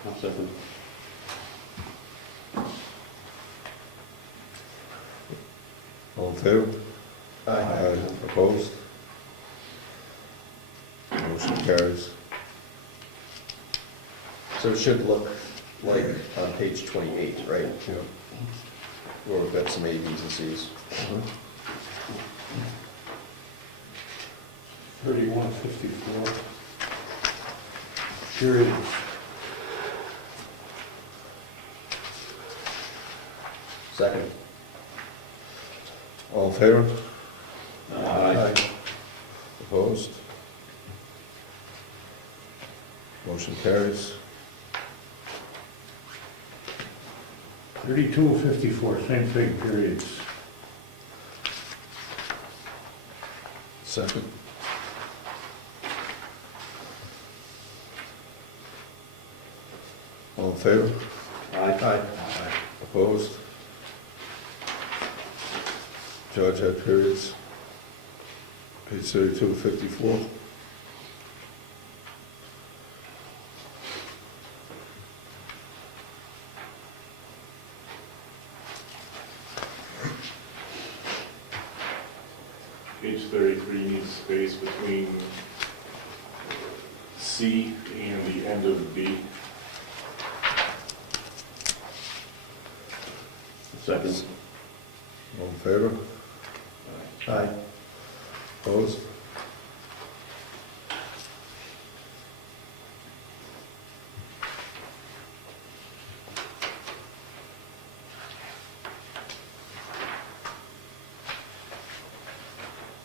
I'll second. All in favor? Aye. Opposed? Motion carries. So it should look like on page 28, right? Yeah. Where we've got some A, B's, and C's. 3154. Period. Second. All in favor? Aye. Opposed? Motion carries. 3254, same thing, periods. Second. All in favor? Aye. Opposed? Judge had periods. Page 3254. Page 33 needs space between C and the end of B. Second. All in favor? Aye. Opposed?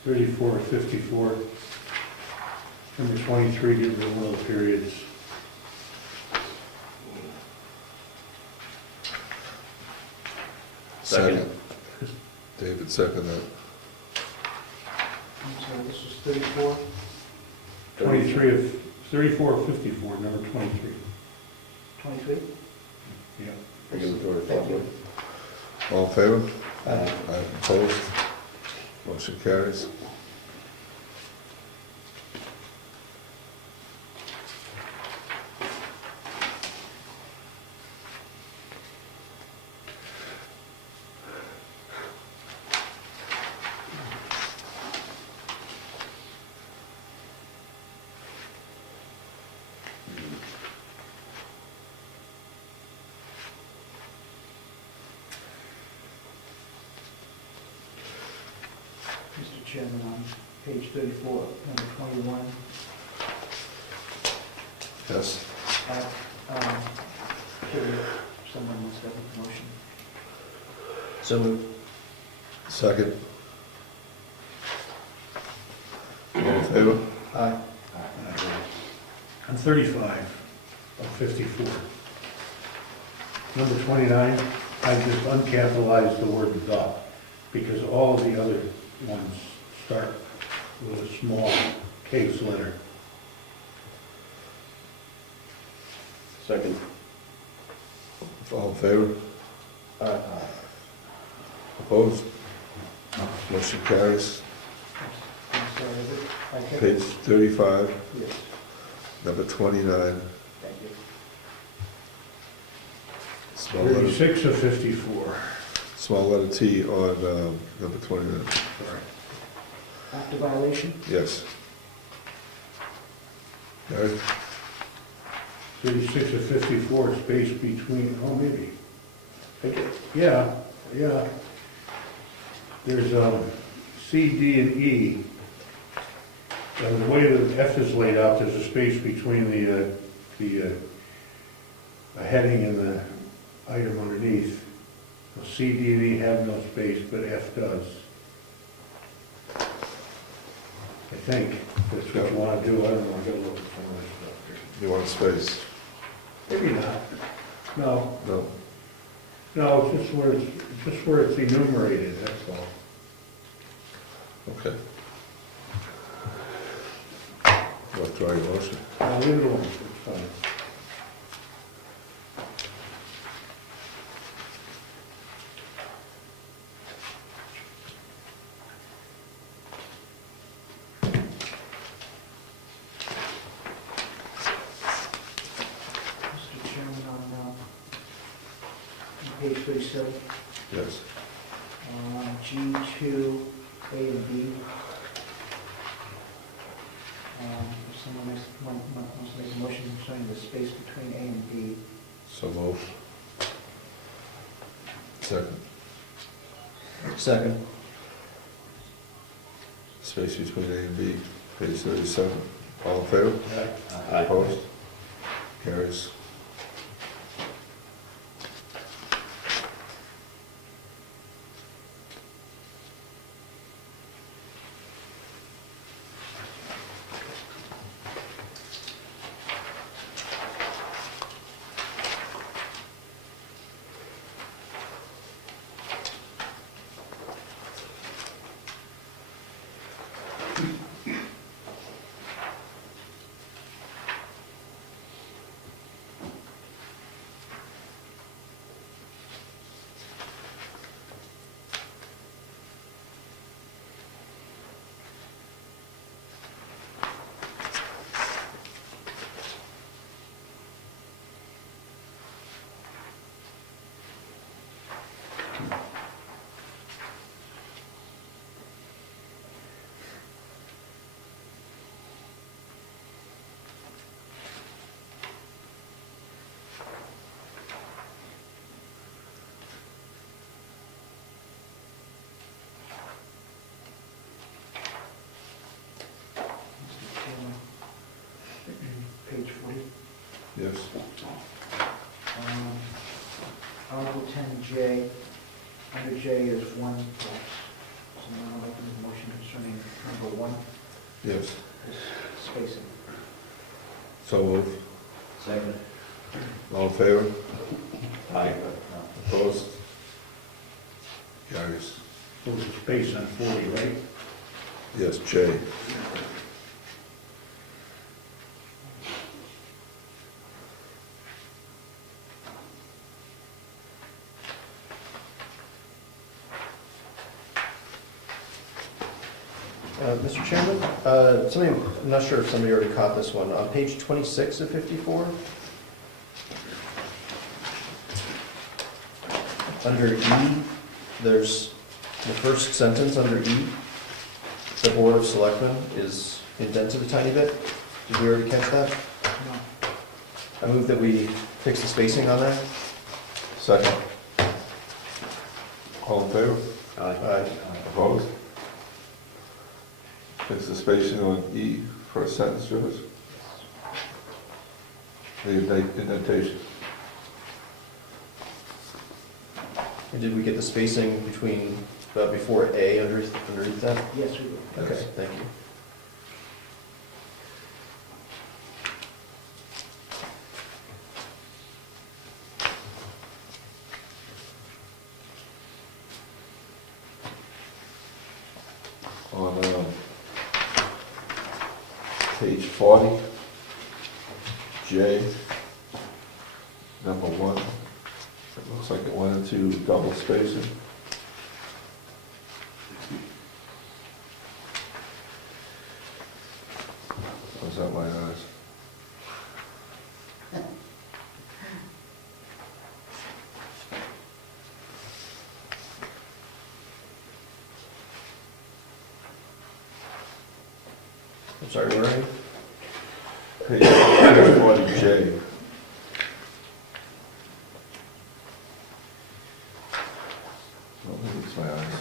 Thirty-four, 54. Number 23, get rid of all the periods. Second. David, second that. I'm sorry, this is 34? 34, 54, number 23. 23? Yeah. Regulatory Thank you. All in favor? Aye. Opposed? Motion carries. Mr. Chairman, on page 34, number 21, Yes. period, someone wants to have a motion. So moved. Second. in favor? Aye. On 35 of 54. Number 29, I just uncapitalized the word "the," because all of the other ones start with a small case letter. Second. All in favor? Aye. Opposed? Motion carries. I'm sorry, is it? Okay. Page 35, Yes, number 29, thank you. Thirty-six of 54. small letter T on number 29. Sorry. After violation? Yes. Gary? 36 of 54, space between, oh, maybe. Yeah. There's C, D, and E. The way the F is laid out, there's a space between the heading and the item underneath. C, D, and E have no space, but F does. I think that's what you want to do. I don't know, I gotta look at some of this stuff here. You want a space? Maybe not. No, No. no, it's just where it's enumerated, that's all. Okay. Withdraw your motion. I'll leave it alone, it's fine. Mr. Chairman, on page 37, Yes. G2, A and B. If someone wants to make a motion showing the space between A and B. So moved. Second. Second. Space between A and B, page 37. All in favor? Aye. Opposed? Carries. Mr. Chairman, page 40. Yes. Article 10J, under J is one box. So now I'm making a motion concerning number 1, Yes. is spacing. So moved. Second. All in favor? Aye. Opposed? Carries. There's a space on 40, right? Yes, J. Mr. Chairman, I'm not sure if somebody already caught this one. On page 26 of 54, under E, there's the first sentence under E, the Board of Selectmen is indented a tiny bit. Did we already catch that? No. I move that we fix the spacing on that. Second. All in favor? Aye. Opposed? Fix the spacing on E for a sentence, Joyce. The indentation. And did we get the spacing between, before A underneath that? Yes, we do. Okay, thank you. page 40, J, number 1. It looks like it went into double spacing. Was that my eyes? I'm sorry, where are you? Page 40J. Well, maybe it's my eyes.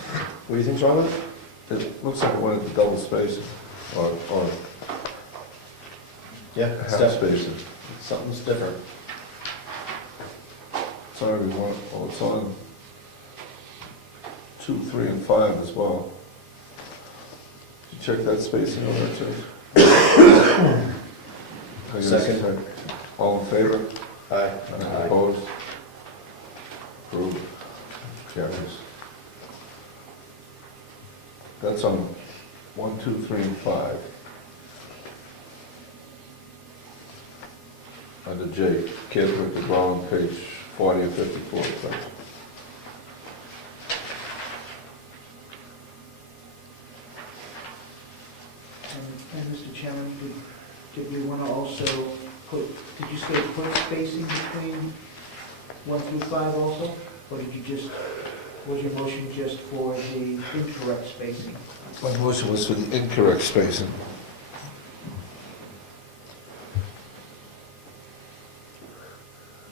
What do you think's wrong with it? It looks like it went into double spacing, or Yeah, it's half definitely, spacing. something's different. It's on every one, well, it's on 2, 3, and 5 as well. Did you check that spacing over there too? I guess, Second. All in favor? Aye. Opposed? Approved. Carries. That's on 1, 2, 3, and 5. Under J, can't put the dwelling, page 40 and 54, please. And Mr. Chairman, did we want to also put, did you say put spacing between 1 through 5 also? Or did you just, was your motion just for the incorrect spacing? My motion was for the incorrect spacing.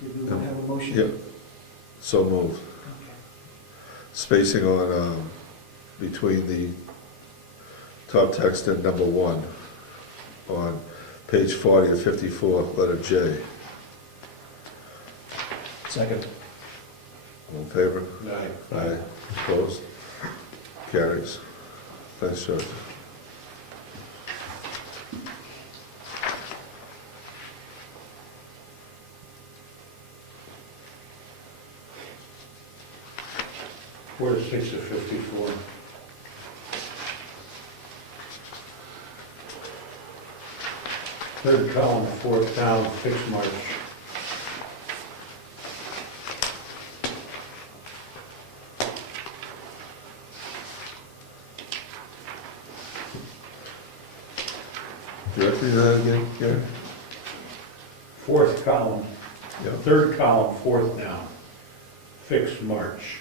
Did we want to have a motion? Yep. So moved. Okay. Spacing on, between the top text and number 1 on page 40 of 54, letter J. Second. All in favor? Aye. Aye. Opposed? Carries. Thanks, George. Four to 6 of 54. Third column, fourth down, fixed march. Do you have to read that again, Gary? Fourth column, Yep. third column, fourth down, fixed march.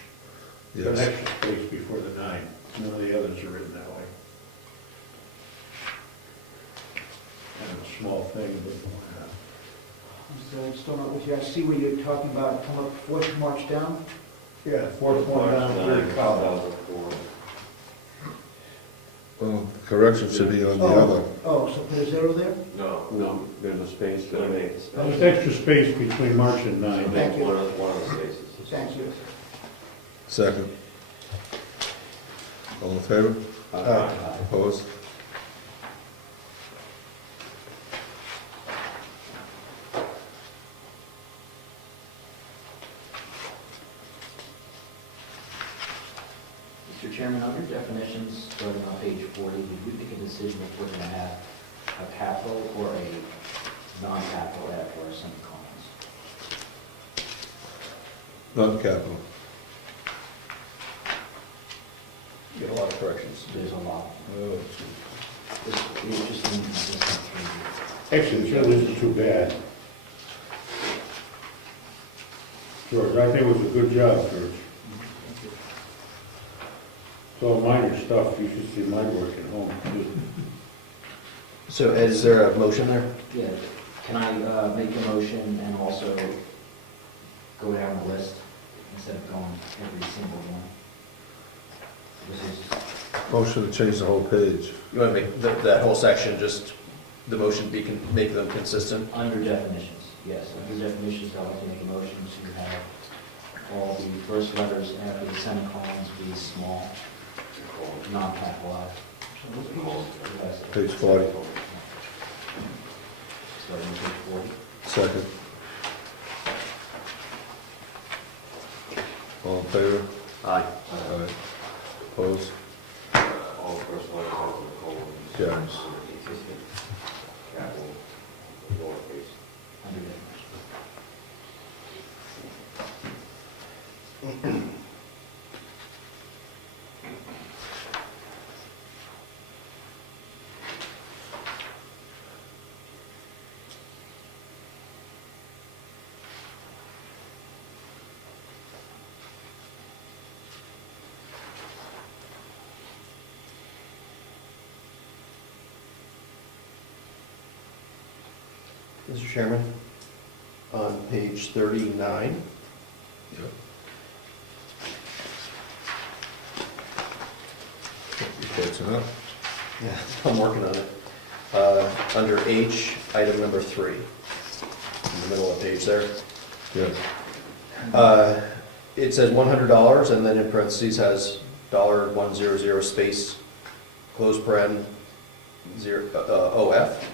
An Yes. extra space before the 9. None of the others are written that way. Kind of a small thing, but I'm still not with you. I see what you're talking about, come up fourth march down. yeah, fourth one down, third column. Well, correction should be on the other. Oh, so put a 0 there? No. No, there's a space there. Eliminate the space. There's extra space between march and 9. Thank you. One of the spaces. Thank you. Second. All in favor? Aye. Opposed? Mr. Chairman, under definitions, starting on page 40, did we make a decision if we're going to have a capital or a non-capital after our semicolons? Non-capital. You get a lot of corrections. There's a lot. Oh, It's just inconsistent. Actually, it really isn't too bad. George, I think it was a good job, George. It's all minor stuff, you should see my work at home. So Ed, is there a motion there? Yeah, can I make a motion and also go down the list instead of going every single one? This is, Motion to change the whole page. You want to make that whole section, just the motion be, make them consistent? under definitions, yes, under definitions, I'd like to make a motion to have all the first letters after the semicolons be small, non-capitalized. Page 40. Starting on page 40. Second. All in favor? Aye. Aye. Opposed? All the first letters after the colon. Carries. Mr. Chairman, on page 39. Yep. You catching up? Yeah, I'm working on it. Under H, item number 3, in the middle of the page there. Yes. It says $100, and then in parentheses has $100 space, close paren, OF.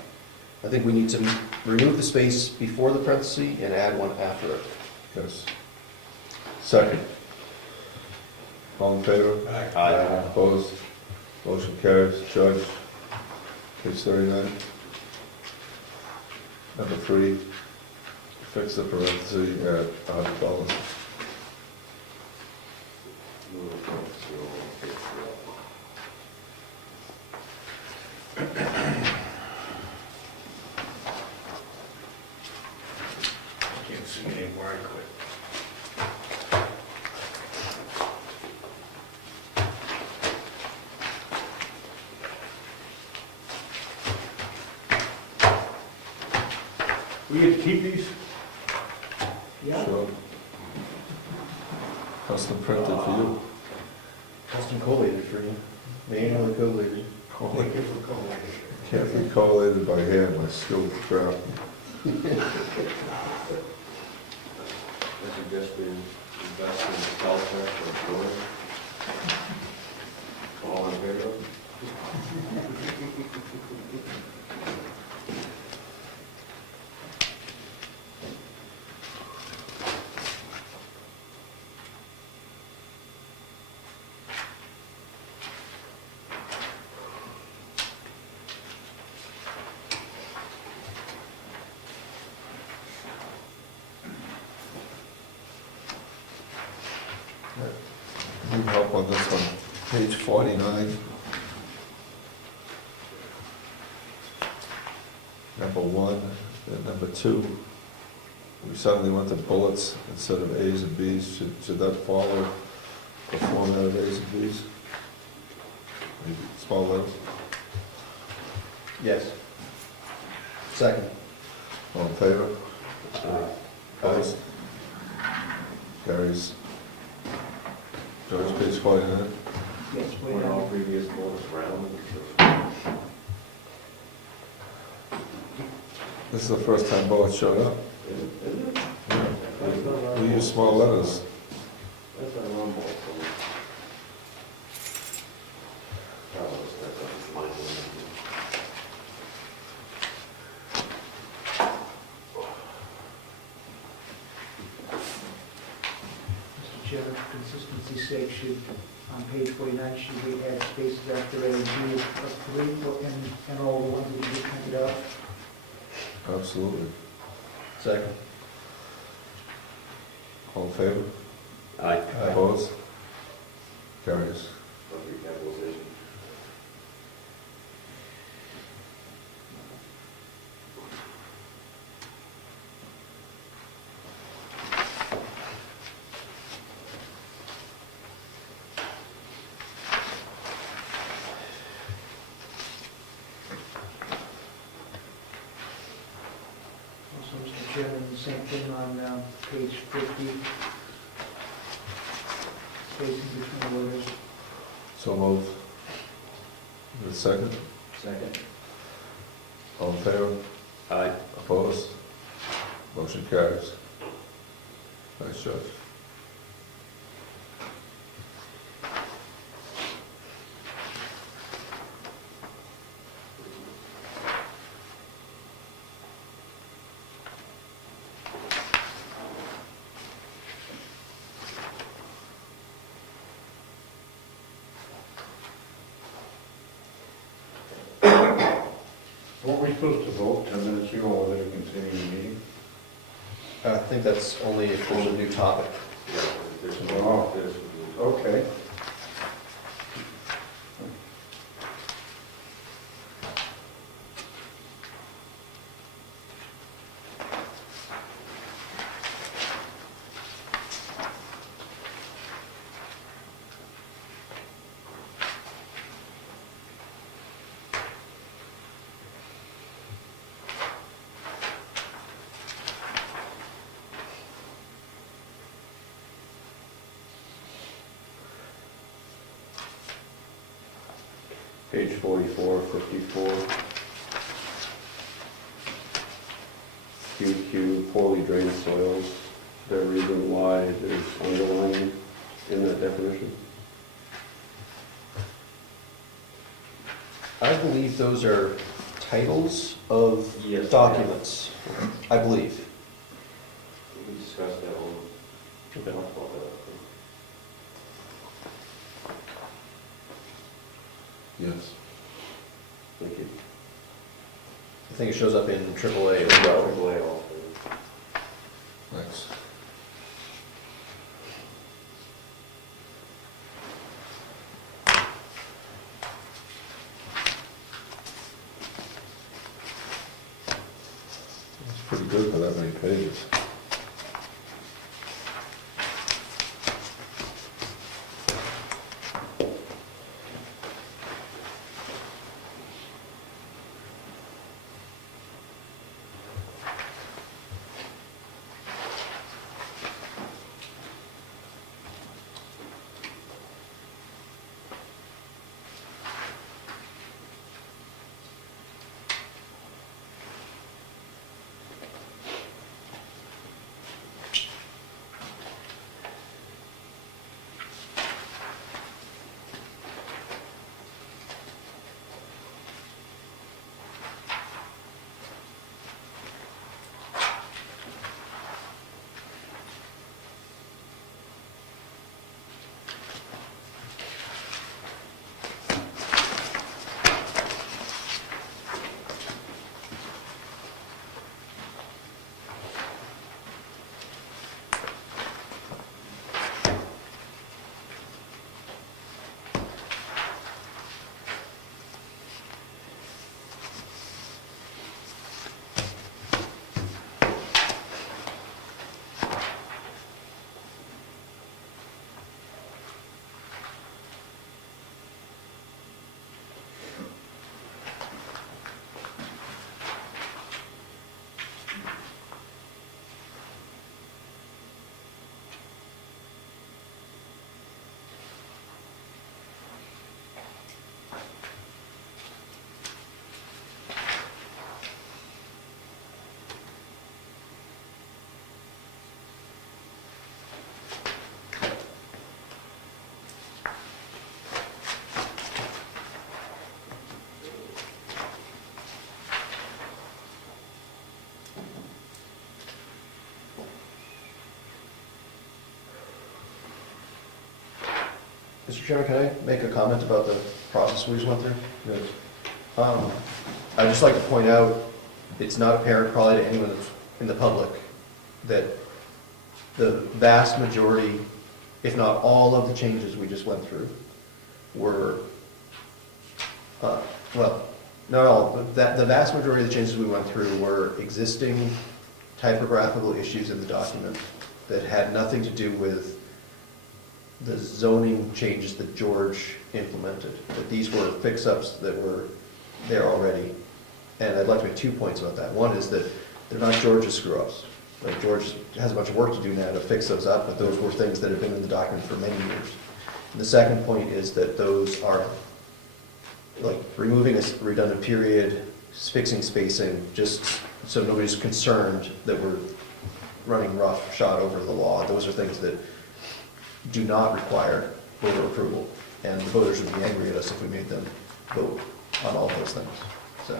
I think we need to remove the space before the parenthesis and add one after it. Yes. Second. All in favor? Aye. Opposed? Motion carries. Judge, page 39. Number 3, fix the parenthesis at $100. Can't see anymore, I quit. We get to keep these? Yeah, Sure. Custom printed for you. Custom collated for you, manually collated. Thank you for calling. Can't be collated by hand, my skilled craft. I suggest we invest in cell tech or George. All in favor? Need help on this one, page 49. Number 1 and number 2. We suddenly went to bullets instead of A's and B's. Should that follow the format of A's and B's? Maybe small letters? Yes. Second. All in favor? Aye. Opposed? Carries. George, page 49. yes, wait When all on. previous bonus rounds. This is the first time bullets showed up. We use small letters. That's a rumble. That's a minor. Mr. Chairman, for consistency's sake, should, on page 49, should we add spaces after A and B of 3 and all the ones that you just printed out? Absolutely. Second. All in favor? Aye. Opposed? Carries. Recapitalization. Also, Mr. Chairman, the same thing on page 50. Spacing between letters. So moved. Is there a second? Second. All in favor? Aye. Opposed? Motion carries. Nice, Judge. Weren't we supposed to vote 10 minutes ago whether to continue the meeting? I think that's only if there's a new topic. Oh. Okay. Page 44, 54. QQ, poorly drained soils. Is there a reason why it is underlined in that definition? I believe those are titles of Yes. documents, I believe. We discussed that one. We talked about that. Yes. Thank you. I think it shows up in AAA as well. AAA also. Thanks. It's pretty good for that many pages. Mr. Chairman, can I make a comment about the process we just went through? Yes. I'd just like to point out, it's not apparent probably to anyone in the public that the vast majority, if not all of the changes we just went through were, well, not all, but the vast majority of the changes we went through were existing typographical issues in the document that had nothing to do with the zoning changes that George implemented. That these were fix-ups that were there already. And I'd like to make 2 points about that. One is that they're not George's screw-ups. Like, George has a bunch of work to do now to fix those up, but those were things that have been in the document for many years. And the second point is that those are like removing a redundant period, fixing spacing, just so nobody's concerned that we're running roughshod over the law. Those are things that do not require voter approval, and the voters would be angry at us if we made them vote on all those things. So,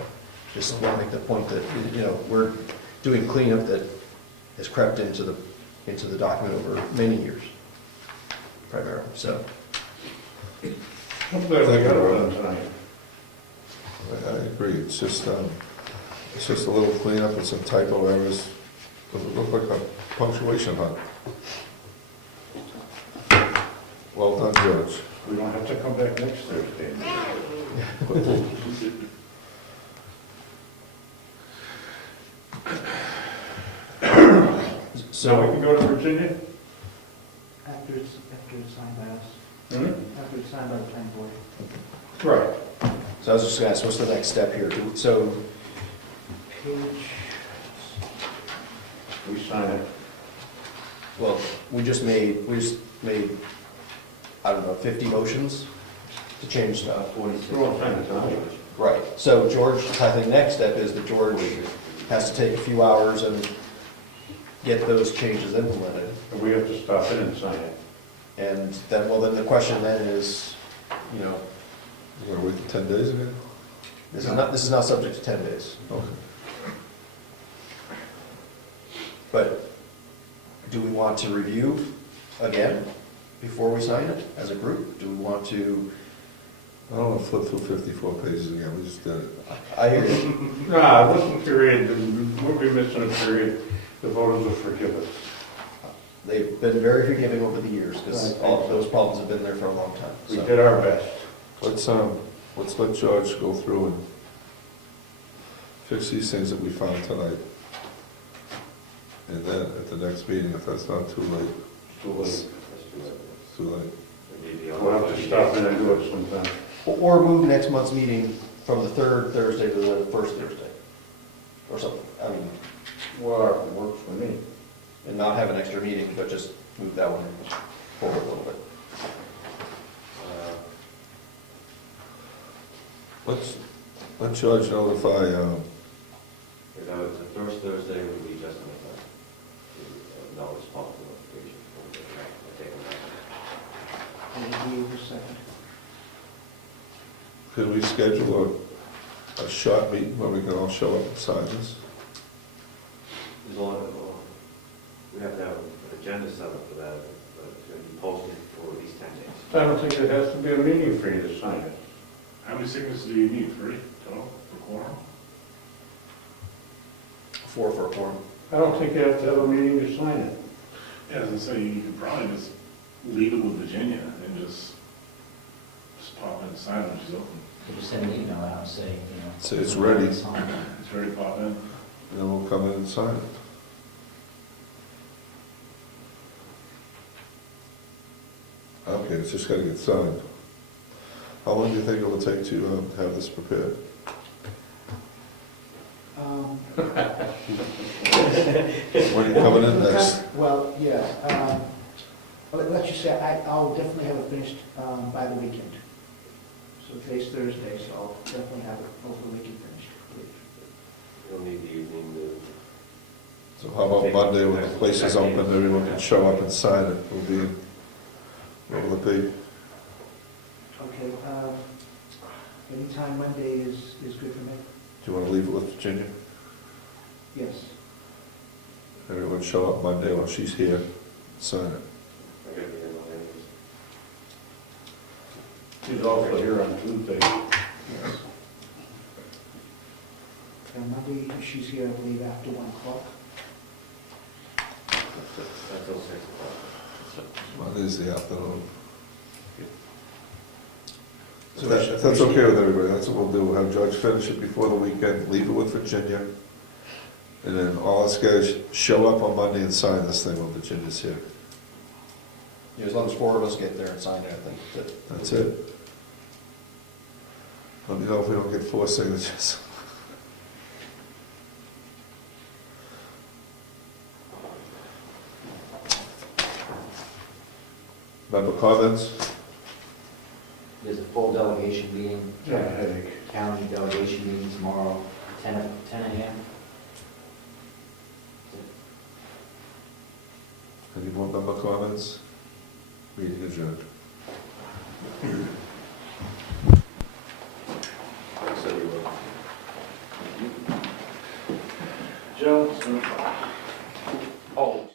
just want to make the point that, you know, we're doing cleanup that has crept into the document over many years, primarily. So, I'm glad we got it done tonight. I agree, it's just a little cleanup and some typo errors. Doesn't look like a punctuation hunt. Well done, George. We don't have to come back next Thursday. So we so can go to Virginia? After it's signed by us, Hmm? after it's signed by the planning board. Right. I was just going to ask, what's the next step here? So, Page, We sign it. well, we just made, I don't know, 50 motions to change stuff. 46. We're all trying to tell you. Right, so George, I think next step is that George has to take a few hours and get those changes implemented. And we have to stop in and sign it. And then, well, then the question then is, you know, We're gonna wait 10 days again? this is not subject to 10 days. Okay. But do we want to review again before we sign it as a group? Do we want to, I don't want to flip through 54 pages again, we just did it. I hear you. Nah, it wasn't period, we'll be missing a period, the voters will forgive us. They've been very forgiving over the years, because Right. all of those problems have been there for a long time. We So, did our best. Let's let George go through and fix these things that we found tonight. And then at the next meeting, if that's not too late, Too late. Let's do it. it's too late. Maybe on- We'll have to stop in and do it sometime. or move next month's meeting from the third Thursday to the first Thursday, or something. I mean, Well, it works for me. and not have an extra meeting, but just move that one forward a little bit. Let George notify, If that was the first Thursday, would be just enough. No responsible notification. I'll take them out. And we will second. could we schedule a short meeting where we can all show up and sign this? As long as, we have to have an agenda set up for that, but it's going to be posted for at least 10 days. I don't think it has to be a meeting for you to sign it. How many signatures do you need? 3 total for quorum? 4 for a quorum. I don't think you have to have a meeting to sign it. Yeah, as I say, you could probably just leave it with Virginia and just pop in and sign it when she's open. Could you send an email out saying, you know. Say it's ready. Sign. It's ready to pop in. And then we'll come in and sign it. Okay, it's just gotta get signed. How long do you think it will take to have this prepared? When are you coming in next? Well, yeah, let's just say, I'll definitely have it finished by the weekend. So today's Thursday, so I'll definitely have it over the weekend finished. You'll need the evening to. So how about Monday when the place is open, everyone can show up and sign it? Will be, what will it be? Okay, anytime Monday is good for me. Do you want to leave it with Virginia? Yes. Everyone show up Monday while she's here, sign it. I gotta be in my hands. She's also here on Tuesday. Yes. And Monday, she's here, I believe, after 1 o'clock. That's till 6 o'clock. Monday's the afternoon. So If that's okay with everybody, that's what we'll do. We'll have George finish it before the weekend, leave it with Virginia. And then all us guys show up on Monday and sign this thing when Virginia's here. Yeah, as long as 4 of us get there and sign it, I think That's it. Let me know if we don't get 4 signatures. Member comments? There's a full delegation meeting, Yeah, headache. county delegation meeting tomorrow, 10 a.m. Any more member comments? Meeting adjourned.